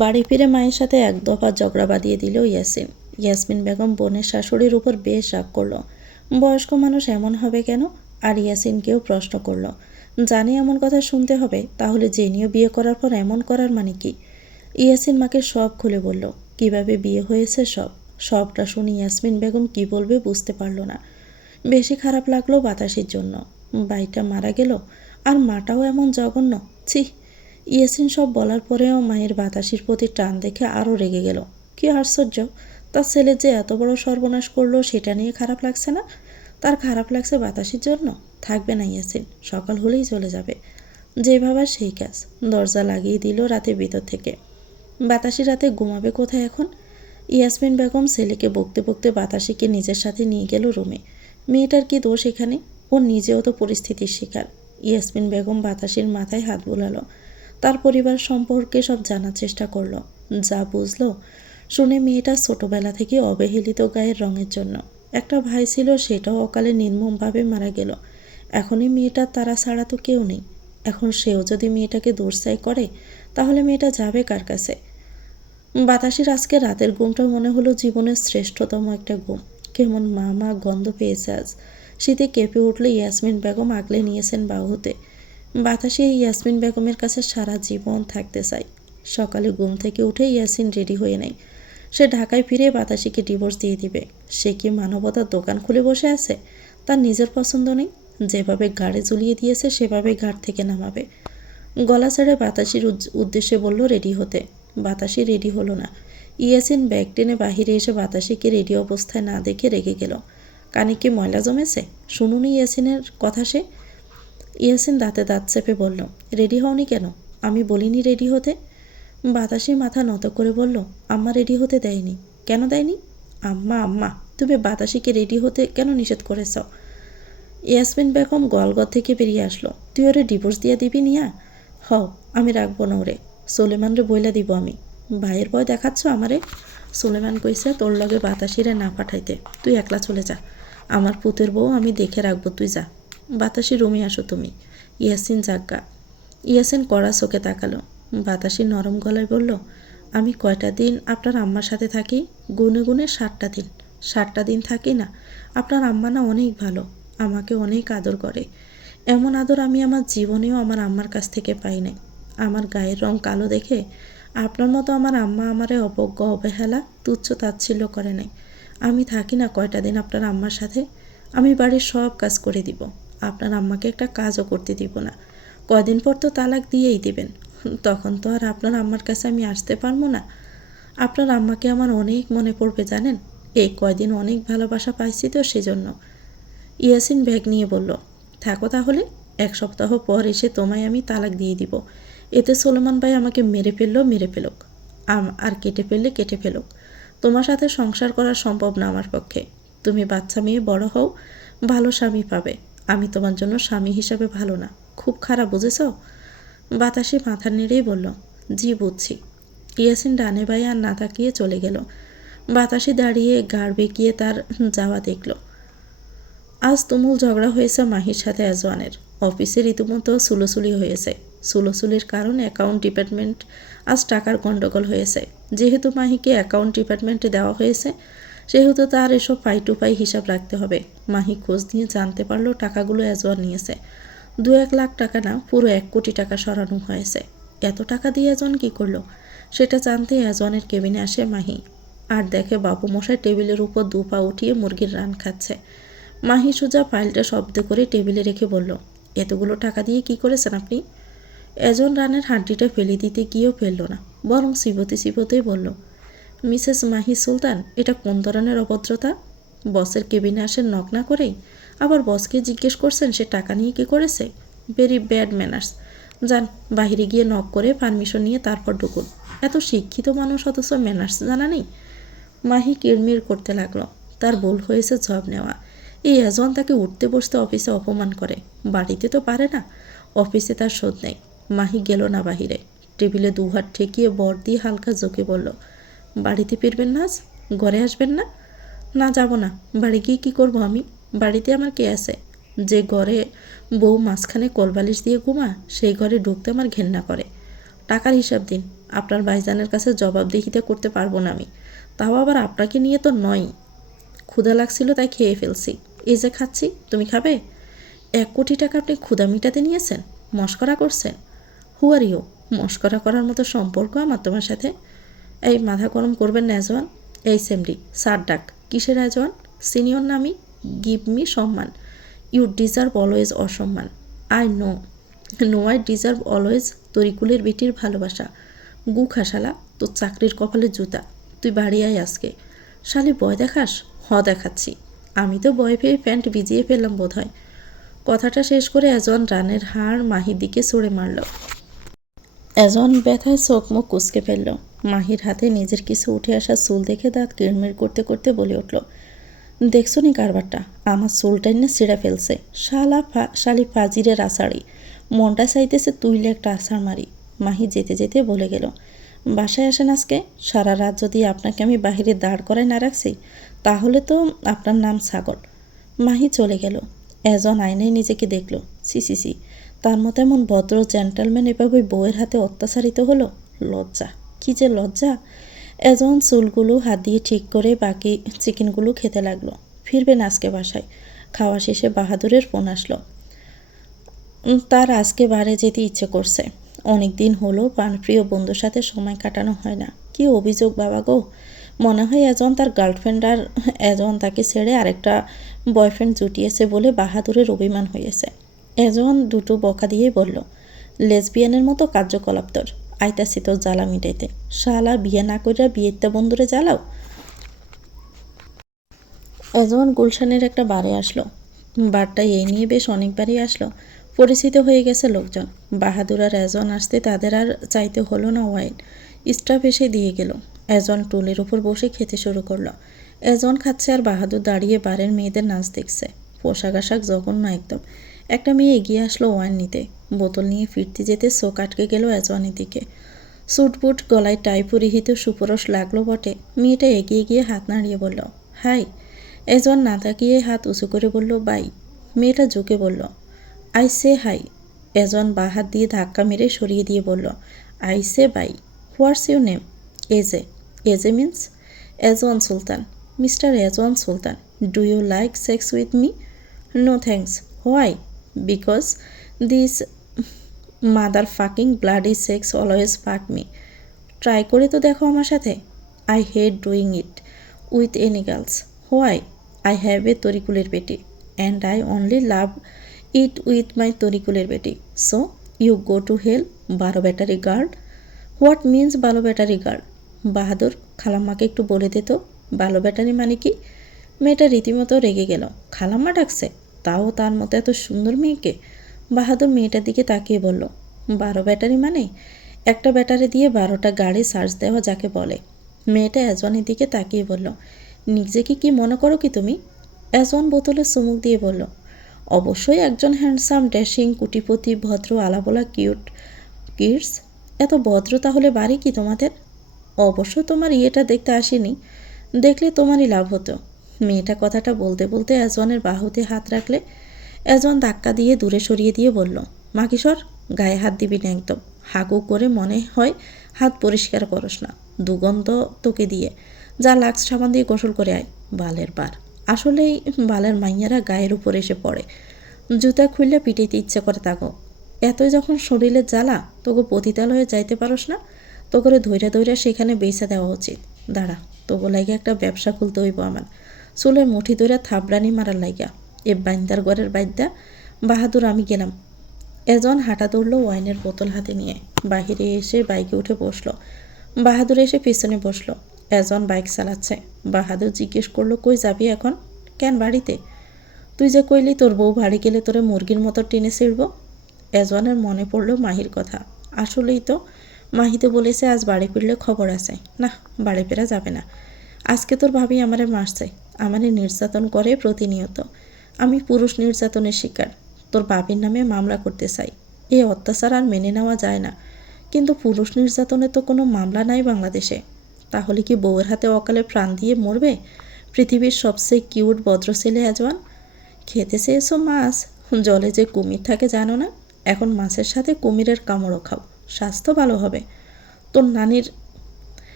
বাড়ি ফিরে মায়ের সাথে এক দফা ঝগড়া বাঁধিয়ে দিল ইয়াসিন। ইয়াসমিন বেগম বোনের শাশুড়ির উপর বেশ রাগ করলো। বয়স্ক মানুষ এমন হবে কেন? আর ইয়াসিনকেও প্রশ্ন করলো, জানি এমন কথা শুনতে হবে, তাহলে জেনিও বিয়ে করার পর এমন করার মানে কি? ইয়াসিন মাকে সব খুলে বলল, কিভাবে বিয়ে হয়েছে সবটা শুনে ইয়াসমিন বেগম কি বলবে বুঝতে পারল না। বেশি খারাপ লাগলো বাতাসের জন্য। ভাইটা মারা গেল, আর মাটাও এমন জঘন্য। ছি! ইয়াসিন সব বলার পরেও মায়ের বাতাসির প্রতি টান দেখে আরও রেগে গেল। কি আশ্চর্য, তার ছেলে যে এত বড় সর্বনাশ করলো সেটা নিয়ে খারাপ লাগছে না। তার খারাপ লাগছে বাতাসের জন্য। থাকবে না ইয়াসিন, সকাল হলেই চলে যাবে। যে ভাবার সেই কাজ। দরজা লাগিয়ে দিল রাতে ভিতর থেকে। বাতাসি রাতে ঘুমাবে কোথায় এখন? ইয়াসমিন বেগম ছেলেকে বকতে বকতে বাতাসিকে নিজের সাথে নিয়ে গেল রুমে। মেয়েটার কি দোষ এখানে? ও নিজেও তো পরিস্থিতির শিকার। ইয়াসমিন বেগম বাতাসির মাথায় হাত বুলালো। তার পরিবার সম্পর্কে সব জানার চেষ্টা করলো। যা বুঝলো শুনে মেয়েটা ছোটবেলা থেকে অবহেলিত গায়ের রঙের জন্য। একটা ভাই ছিল, সেটাও অকালে নির্মমভাবে মারা গেল। এখনই মেয়েটার তারা ছাড়া তো কেউ নেই। এখন সেও যদি মেয়েটাকে দোষাই করে, তাহলে মেয়েটা যাবে কার কাছে? বাতাসের আজকে রাতের ঘুমটা মনে হলো জীবনের শ্রেষ্ঠতম একটা ঘুম। কেমন মা গন্ধ পেয়েছে আজ। শীতে কেঁপে উঠলে ইয়াসমিন বেগম আগলে নিয়েছেন বাহুতে। বাতাসে ইয়াসমিন বেগমের কাছে সারা জীবন থাকতে চাই। সকালে ঘুম থেকে উঠে ইয়াসিন রেডি হয়ে নেয়। সে ঢাকায় ফিরে বাতাসিকে ডিভোর্স দিয়ে দিবে। সে কি মানবতার দোকান খুলে বসে আছে? তার নিজের পছন্দ নেই। যেভাবে গাড়ি ঝুলিয়ে দিয়েছে সেভাবে ঘাট থেকে নামাবে। গলা ছেড়ে বাতাসির উদ্দেশ্যে বলল রেডি হতে। বাতাসি রেডি হলো না। ইয়াসিন ব্যাগ টেনে বাহিরে এসে বাতাসিকে রেডি অবস্থায় না দেখে রেগে গেল। কানে কি ময়লা জমেছে? শুনুনি ইয়াসিনের কথা সে। ইয়াসিন দাঁতে দাঁত চেপে বলল, রেডি হওনি কেন? আমি বলিনি রেডি হতে। বাতাসি মাথা নত করে বলল, আম্মা রেডি হতে দেয়নি। কেন দেয়নি? আম্মা তুমি বাতাসিকে রেডি হতে কেন নিষেধ করেছ? ইয়াসমিন বেগম গোয়ালঘর থেকে বেরিয়ে আসলো। তুই ওরে ডিভোর্স দিয়ে দিবি নিয়া? আমি রাখবো না ওরে। সোলেমানরে বইলা দিব আমি। ভাইয়ের ভয় দেখাচ্ছ আমারে? সোলেমান কইছে তোর লগে বাতাসিরে না পাঠাইতে। তুই একলা চলে যা। আমার পুতের বউ আমি দেখে রাখবো, তুই যা। বাতাসি রুমে আসো তুমি। ইয়াসিন জাগ্গা। ইয়াসিন কড়া চোখে তাকালো। বাতাসি নরম গলায় বলল, আমি কয়টা দিন আপনার আম্মার সাথে থাকি? গুনে গুনে 7টা দিন। 7টা দিন থাকি না? আপনার আম্মা না অনেক ভালো, আমাকে অনেক আদর করে। এমন আদর আমি আমার জীবনেও আমার আম্মার কাছ থেকে পাই নাই। আমার গায়ের রং কালো দেখে আপনার মতো আমার আম্মা আমারে অবজ্ঞা অবহেলা তুচ্ছ তাচ্ছিল্য করে নাই। আমি থাকি না কয়টা দিন আপনার আম্মার সাথে? আমি বাড়ির সব কাজ করে দিব। আপনার আম্মাকে একটা কাজও করতে দিব না। কয়দিন পর তো তালাক দিয়েই দিবেন। তখন তো আর আপনার আম্মার কাছে আমি আসতে পারবো না। আপনার আম্মাকে আমার অনেক মনে পড়বে জানেন। এই কয়দিন অনেক ভালোবাসা পাইছি তো সেজন্য। ইয়াসিন ব্যাগ নিয়ে বলল, থাকো তাহলে। 1 সপ্তাহ পর এসে তোমায় আমি তালাক দিয়ে দিব। এতে সোলেমান ভাই আমাকে মেরে ফেলুক, আর কেটে ফেলুক। তোমার সাথে সংসার করা সম্ভব না আমার পক্ষে। তুমি বাচ্চা মেয়ে বড় হও, ভালো স্বামী পাবে। আমি তোমার জন্য স্বামী হিসাবে ভালো না, খুব খারাপ, বুঝেছ? বাতাসে মাথা নেড়েই বলল, জি বুঝছি। ইয়াসিন ডানে বায়ে আর না তাকিয়ে চলে গেল। বাতাসে দাঁড়িয়ে গাড় বেঁকিয়ে তার যাওয়া দেখল। আজ তুমুল ঝগড়া হয়েছে মাহির সাথে আজওয়ানের। অফিসে রীতিমতো সুলোসুলি হয়েছে। সুলোসুলির কারণ অ্যাকাউন্ট ডিপার্টমেন্ট। আজ টাকার গন্ডগোল হয়েছে। যেহেতু মাহিকে অ্যাকাউন্ট ডিপার্টমেন্টে দেওয়া হয়েছে, সেহেতু তার এসব পাই টু পাই হিসাব রাখতে হবে। মাহি খোঁজ নিয়ে জানতে পারলো টাকাগুলো আজওয়ান নিয়েছে। 2-1 লাখ টাকা না, পুরো 1 কোটি টাকা সরানো হয়েছে। এত টাকা দিয়ে আজওয়ান কী করলো সেটা জানতে আজওয়ানের কেবিনে আসে মাহি। আর দেখে বাবু মশাই টেবিলের উপর 2 পা উঠিয়ে মুরগির রান খাচ্ছে। মাহি সোজা ফাইলটা শব্দ করে টেবিলে রেখে বলল, এতগুলো টাকা দিয়ে কি করেছেন আপনি? এজন রানের হাড্ডিটা ফেলে দিতে গিয়েও ফেলল না, বরং চিবোতেই বলল, মিসেস মাহি সুলতান, এটা কোন ধরনের অভদ্রতা? বসের কেবিনে আসেন নক না করেই, আবার বসকে জিজ্ঞেস করছেন সে টাকা নিয়ে কী করেছে। Very bad manners. যান, বাহিরে গিয়ে নক করে পারমিশন নিয়ে তারপর ঢুকুন। এত শিক্ষিত মানুষ অথচ ম্যানার্স জানা নেই। মাহি কিরমির করতে লাগলো। তার ভুল হয়েছে জব নেওয়া। এই এজন তাকে উঠতে বসতে অফিসে অপমান করে, বাড়িতে তো পারে না। অফিসে তার শোধ নেই। মাহি গেল না বাহিরে। টেবিলে 2 হাত ঠেকিয়ে বর দিয়ে হালকা জোকে বলল, বাড়িতে ফিরবেন না আজ? ঘরে আসবেন না? না, যাব না। বাড়ি গিয়ে কী করবো আমি? বাড়িতে আমার কে আছে? যে ঘরে বউ মাঝখানে কোলবালিশ দিয়ে ঘুমা, সেই ঘরে ঢুকতে আমার ঘেন্না করে। টাকার হিসাব দিন। আপনার ভাইজানের কাছে জবাবদিহিতা করতে পারবো না আমি, তাও আবার আপনাকে নিয়ে তো নয়। ক্ষুধা লাগছিল তাই খেয়ে ফেলছি, এই যে খাচ্ছি। তুমি খাবে? 1 কোটি টাকা আপনি ক্ষুধা মিটাতে নিয়েছেন? মস্করা করছেন? হু আর ইউ? মস্করা করার মতো সম্পর্ক আমার তোমার সাথে? এই মাথা গরম করবেন না এজওয়ান। এই সেমডি স্যার ডাক। কিসের এজওয়ান? সিনিয়র নামি। গিভ মি সম্মান। ইউ ডিজার্ভ অলওয়েজ অসম্মান। I know I deserve always তরিকুলের বেটির ভালোবাসা। গু খাসালা, তোর চাকরির কপালে জুতা। তুই বাড়ি আয় আজকে। শালি ভয় দেখাস? দেখাচ্ছি। আমি তো ভয় পেয়ে প্যান্ট ভিজিয়ে ফেললাম বোধ হয়। কথাটা শেষ করে এজন রানের হাড় মাহির দিকে ছুঁড়ে মারল। এজন ব্যথায় চোখ মুখ কুঁচকে ফেলল। মাহির হাতে নিজের কিছু উঠে আসা চুল দেখে দাঁত কিড়মিড় করতে করতে বলে উঠল, দেখছো নি কারবারটা? আমার চুলটাই না ছিঁড়ে ফেলছে। শালি ফাজিরের আষাড়ি। মনটা চাইতেছে তুইলে একটা আছাড় মারি। মাহি যেতে যেতে বলে গেল, বাসায় আসেন আজকে। সারা রাত যদি আপনাকে আমি বাহিরে দাঁড় করায় না রাখছি, তাহলে তো আপনার নাম ছাগল। মাহি চলে গেল। এজন আয়নায় নিজেকে দেখল। সি, তার মতো এমন ভদ্র জেন্টালম্যান এভাবে বউয়ের হাতে অত্যাচারিত হলো। লজ্জা, কি যে লজ্জা। এজন চুলগুলো হাত দিয়ে ঠিক করে বাকি চিকেনগুলো খেতে লাগলো। ফিরবেন আজকে বাসায়। খাওয়া শেষে বাহাদুরের ফোন আসলো। তার আজকে বারে যেতে ইচ্ছে করছে। অনেক দিন হলো প্রাণপ্রিয় বন্ধুর সাথে সময় কাটানো হয় না। কি অভিযোগ বাবা গো! মনে হয় এজন তার গার্লফ্রেন্ড আর এজন তাকে ছেড়ে আরেকটা বয়ফ্রেন্ড জুটিয়েছে বলে বাহাদুরের অভিমান হয়েছে। এজন দুটো বকা দিয়ে বলল, লেসবিয়ানের মতো কার্যকলাপ তোর। আইতাছি তোর জ্বালা মিটাইতে। শালা বিয়ে না কইরা বিয়েতে বন্ধুরে জ্বালাও। এজন গুলশানের একটা বারে আসলো। বারটা এই নিয়ে বেশ অনেকবারই আসলো। পরিচিত হয়ে গেছে লোকজন। বাহাদুর আর এজন আসতে তাদের আর চাইতে হলো না ওয়াইন। স্টাফ এসে দিয়ে গেল। এজন টুলের উপর বসে খেতে শুরু করলো। এজন খাচ্ছে আর বাহাদুর দাঁড়িয়ে বারের মেয়েদের নাচ দেখছে। পোশাক আশাক জঘন্য একদম। একটা মেয়ে এগিয়ে আসলো ওয়াইন নিতে। বোতল নিয়ে ফিরতে যেতে চোখ আটকে গেল এজনের দিকে। স্যুটবুট গলায় টাই পরিহিত সুপরশ লাগলো বটে। মেয়েটা এগিয়ে গিয়ে হাত নাড়িয়ে বলল, হাই। এজন না তাকিয়ে হাত উঁচু করে বলল, বাই। মেয়েটা ঝুঁকে বলল, আই সে হাই। এজন বা হাত দিয়ে ধাক্কা মেরে সরিয়ে দিয়ে বলল, I say bye. What's your name? AJ. AJ means? এজন সুলতান। মিস্টার এজন সুলতান, do you like sex with me? No thanks. Why? Because this mother fucking bloody sex always fuck me. Try করে তো দেখো আমার সাথে। I hate doing it with any girls. Why? I have a তরিকুলের বেটি and I only love it with my তরিকুলের বেটি। So you go to hell, 12 battery guard. What means 12 battery guard? Bahadur, খালাম্মাকে একটু বলে দে তো 12 ব্যাটারি মানে কি? মেয়েটা রীতিমতো রেগে গেল। খালাম্মা ডাকছে? তাও তার মতো এত সুন্দর মেয়েকে? বাহাদুর মেয়েটার দিকে তাকিয়ে বলল, 12 ব্যাটারি মানে একটা ব্যাটারি দিয়ে 12টা গাড়ি চার্জ দেওয়া যাকে বলে। মেয়েটা এজনের দিকে তাকিয়ে বলল, নিজেকে কি মনে করো কি তুমি? এজন বোতলে চুমুক দিয়ে বলল, অবশ্যই একজন হ্যান্ডসাম ড্যাশিং কুটিপতি ভদ্র আলাবোলা কিউট কিডস। এত ভদ্র তাহলে বাড়ি কি তোমাদের? অবশ্য তোমার ইয়েটা দেখতে আসেনি, দেখলে তোমারই লাভ হতো। মেয়েটা কথাটা বলতে বলতে এজনের বাহুতে হাত রাখলে। এজন ধাক্কা দিয়ে দূরে সরিয়ে দিয়ে বলল, মা কিশোর, গায়ে হাত দিবি না একদম। হাগু করে মনে হয় হাত পরিষ্কার করস না, দুগন্ধ তোকে দিয়ে। যা লাক্স সাবান দিয়ে গোসল করে আয়। বালের বার। আসলেই বালের মাইয়ারা গায়ের উপর এসে পড়ে। জুতা খুললে পিটাইতে ইচ্ছে করে তাগো। এতই যখন শরীরের জ্বালা, তোকে পতিতালয়ে যাইতে পারস না? তো করে ধৈর্য ধৈর্য সেখানে বেচা দেওয়া উচিত। দাঁড়া, তোগো লাগে একটা ব্যবসা খুলতে হইব আমার। চুলের মুঠি ধইরা থাবড়ানি মারার লাইগা। এ বাইন্দার ঘরের বাইদ্যা। বাহাদুর, আমি গেলাম। এজন হাঁটা ধরল ওয়াইনের বোতল হাতে নিয়ে। বাহিরে এসে বাইকে উঠে বসলো। বাহাদুর এসে পিছনে বসলো। এজন বাইক চালাচ্ছে। বাহাদুর জিজ্ঞেস করলো, কই যাবি এখন? কেন বাড়িতে? তুই যে কইলি তোর বউ বাড়ি গেলে তোরে মুরগির মতো টেনে ছিড়ব। এজনের মনে পড়ল মাহির কথা। আসলেই তো মাহিতে বলেছে আজ বাড়ি ফিরলে খবর আছে। না, বাড়ি ফেরা যাবে না। আজকে তোর ভাবি আমারে মারছে, আমারে নির্যাতন করে প্রতিনিয়ত। আমি পুরুষ নির্যাতনের শিকার। তোর বাবির নামে মামলা করতে চাই। এই অত্যাচার আর মেনে নেওয়া যায় না। কিন্তু পুরুষ নির্যাতনের তো কোনো মামলা নাই বাংলাদেশে। তাহলে কি বউয়ের হাতে অকালে প্রাণ দিয়ে মরবে পৃথিবীর সবচেয়ে কিউট ভদ্র ছেলে এজওয়ান? খেতে চেয়েছো মাছ? জলে যে কুমির থাকে জানো না? এখন মাছের সাথে কুমিরের কামড়ও খাও, স্বাস্থ্য ভালো হবে। তোর নানির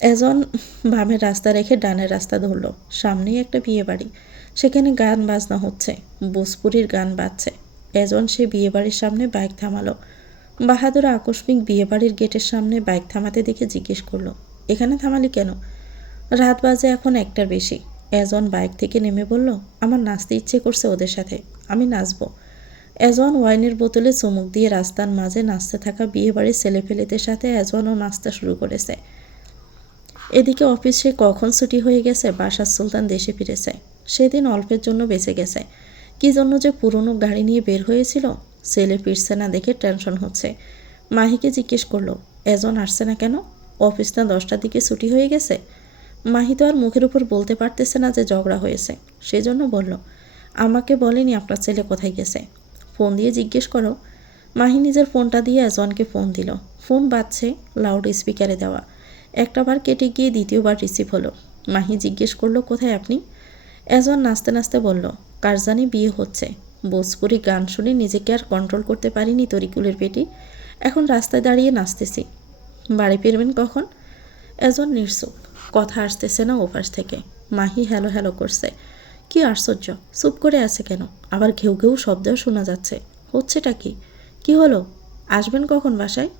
এজন বামের রাস্তা রেখে ডানের রাস্তা ধরল। সামনেই একটা বিয়ে বাড়ি, সেখানে গান বাজনা হচ্ছে, ভোজপুরির গান বাজছে। এজন সে বিয়ে বাড়ির সামনে বাইক থামালো। বাহাদুর আকস্মিক বিয়ে বাড়ির গেটের সামনে বাইক থামাতে দেখে জিজ্ঞেস করলো, এখানে থামালি কেন? রাত বাজে এখন 1টার বেশি। এজন বাইক থেকে নেমে বলল, আমার নাচতে ইচ্ছে করছে ওদের সাথে, আমি নাচবো। এজন ওয়াইনের বোতলে চুমুক দিয়ে রাস্তার মাঝে নাচতে থাকা বিয়ে বাড়ির ছেলেপেলেদের সাথে এজনও নাচতে শুরু করেছে। এদিকে অফিসে কখন ছুটি হয়ে গেছে, বাসার সুলতান দেশে ফিরেছে। সেদিন অল্পের জন্য বেঁচে গেছে। কী জন্য যে পুরনো গাড়ি নিয়ে বের হয়েছিল, ছেলে ফিরছে না দেখে টেনশন হচ্ছে। মাহিকে জিজ্ঞেস করলো, এজন আসছে না কেন? অফিস না 10টার দিকে ছুটি হয়ে গেছে? মাহি তো আর মুখের উপর বলতে পারতেছে না যে ঝগড়া হয়েছে, সেজন্য বলল, আমাকে বলেনি আপনার ছেলে কোথায় গেছে, ফোন দিয়ে জিজ্ঞেস করো। মাহি নিজের ফোনটা দিয়ে এজনকে ফোন দিল। ফোন বাজছে, লাউড স্পিকারে দেওয়া। একটাবার কেটে গিয়ে দ্বিতীয়বার রিসিভ হলো। মাহি জিজ্ঞেস করলো, কোথায় আপনি? এজন নাচতে নাচতে বলল, কার জানি বিয়ে হচ্ছে। ভোজপুরি গান শুনে নিজেকে আর কন্ট্রোল করতে পারিনি তরিকুলের পেটি। এখন রাস্তায় দাঁড়িয়ে নাচতেছি। বাড়ি ফিরবেন কখন? এজন নির্চুপ, কথা আসতেছে না ওপাশ থেকে। মাহি হ্যালো হ্যালো করছে। কি আশ্চর্য, চুপ করে আছে কেন? আবার ঘেউ ঘেউ শব্দও শোনা যাচ্ছে। হচ্ছেটা কি? কি হলো? আসবেন কখন বাসায়?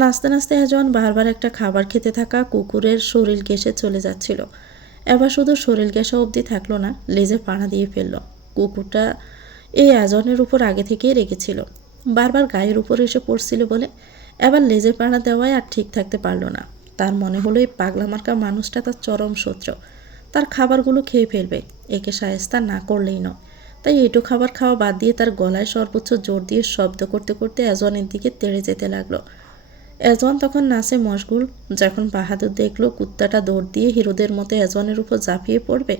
নাচতে নাচতে এজন বারবার একটা খাবার খেতে থাকা কুকুরের শরীর ঘেঁষে চলে যাচ্ছিল। এবার শুধু শরীর ঘেঁষা অবধি থাকলো না, লেজে পাড়া দিয়ে ফেলল। কুকুরটা এই এজনের উপর আগে থেকেই রেগেছিল, বারবার গায়ের উপর এসে পড়ছিল বলে। এবার লেজে পাড়া দেওয়ায় আর ঠিক থাকতে পারল না। তার মনে হলো এই পাগলা মার্কা মানুষটা তার চরম শত্রু, তার খাবারগুলো খেয়ে ফেলবে, একে শায়েস্তা না করলেই নয়। তাই এটু খাবার খাওয়া বাদ দিয়ে তার গলায় সর্বোচ্চ জোর দিয়ে শব্দ করতে করতে এজনের দিকে তেড়ে যেতে লাগলো। এজন তখন নাচে মশগুল। যখন বাহাদুর দেখলো কুত্তাটা দৌড় দিয়ে হিরোদের মতো এজনের উপর ঝাঁপিয়ে পড়বে,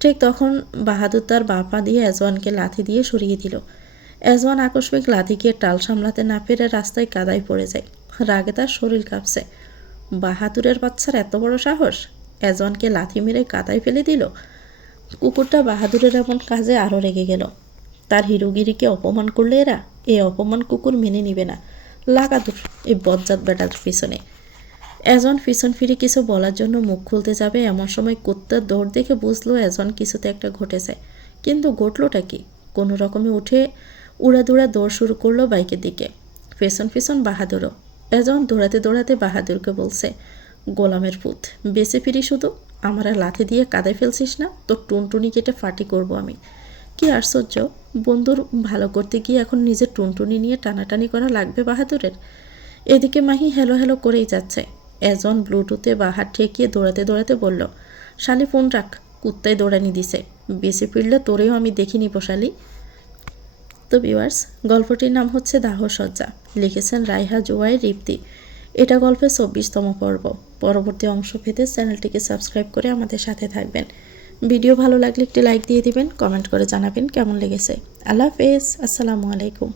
ঠিক তখন বাহাদুর তার বাপা দিয়ে এজওয়ানকে লাথি দিয়ে সরিয়ে দিল। এজওয়ান আকস্মিক লাথি গিয়ে টাল সামলাতে না পেরে রাস্তায় কাদায় পড়ে যায়। রাগে তার শরীর কাঁপছে। বাহাদুরের বাচ্চার এত বড় সাহস, এজওয়ানকে লাথি মেরে কাদায় ফেলে দিল। কুকুরটা বাহাদুরের এমন কাজে আরও রেগে গেল। তার হিরোগিরিকে অপমান করলে এরা, এই অপমান কুকুর মেনে নিবে না। লাগাদুর এই বজ্জাত বেটার পিছনে। এজন পিছন ফিরে কিছু বলার জন্য মুখ খুলতে যাবে, এমন সময় কুত্তার দৌড় দেখে বুঝলো এজন কিছুতে একটা ঘটেছে। কিন্তু ঘটলোটা কি? কোনো রকমে উঠে উড়াদুড়া দৌড় শুরু করলো বাইকের দিকে। পেছন পেছন বাহাদুরও। এজন দৌড়াতে দৌড়াতে বাহাদুরকে বলছে, গোলামের পুত, বেঁচে ফিরি শুধু, আমার আর লাথি দিয়ে কাঁদায় ফেলছিস না, তোর টুনটুনি কেটে ফাটি করব আমি। কি আশ্চর্য, বন্ধুর ভালো করতে গিয়ে এখন নিজের টুনটুনি নিয়ে টানাটানি করা লাগবে বাহাদুরের। এদিকে মাহি হ্যালো হ্যালো করেই যাচ্ছে। এজন ব্লুটুথে বাহার ঠেকিয়ে দৌড়াতে দৌড়াতে বলল, শালি ফোন রাখ, কুত্তায় দৌড়ানি দিছে, বেঁচে ফিরলে তোরেও আমি দেখিনি শালি। তো ভিউয়ার্স, গল্পটির নাম হচ্ছে দাহসজ্জা। লিখেছেন রাইহা জোয়াই রিপ্তি। এটা গল্পের 24তম পর্ব। পরবর্তী অংশ পেতে চ্যানেলটিকে সাবস্ক্রাইব করে আমাদের সাথে থাকবেন। ভিডিও ভালো লাগলে একটি লাইক দিয়ে দিবেন, কমেন্ট করে জানাবেন কেমন লেগেছে। আল্লাহ হাফেজ, আসসালামু আলাইকুম।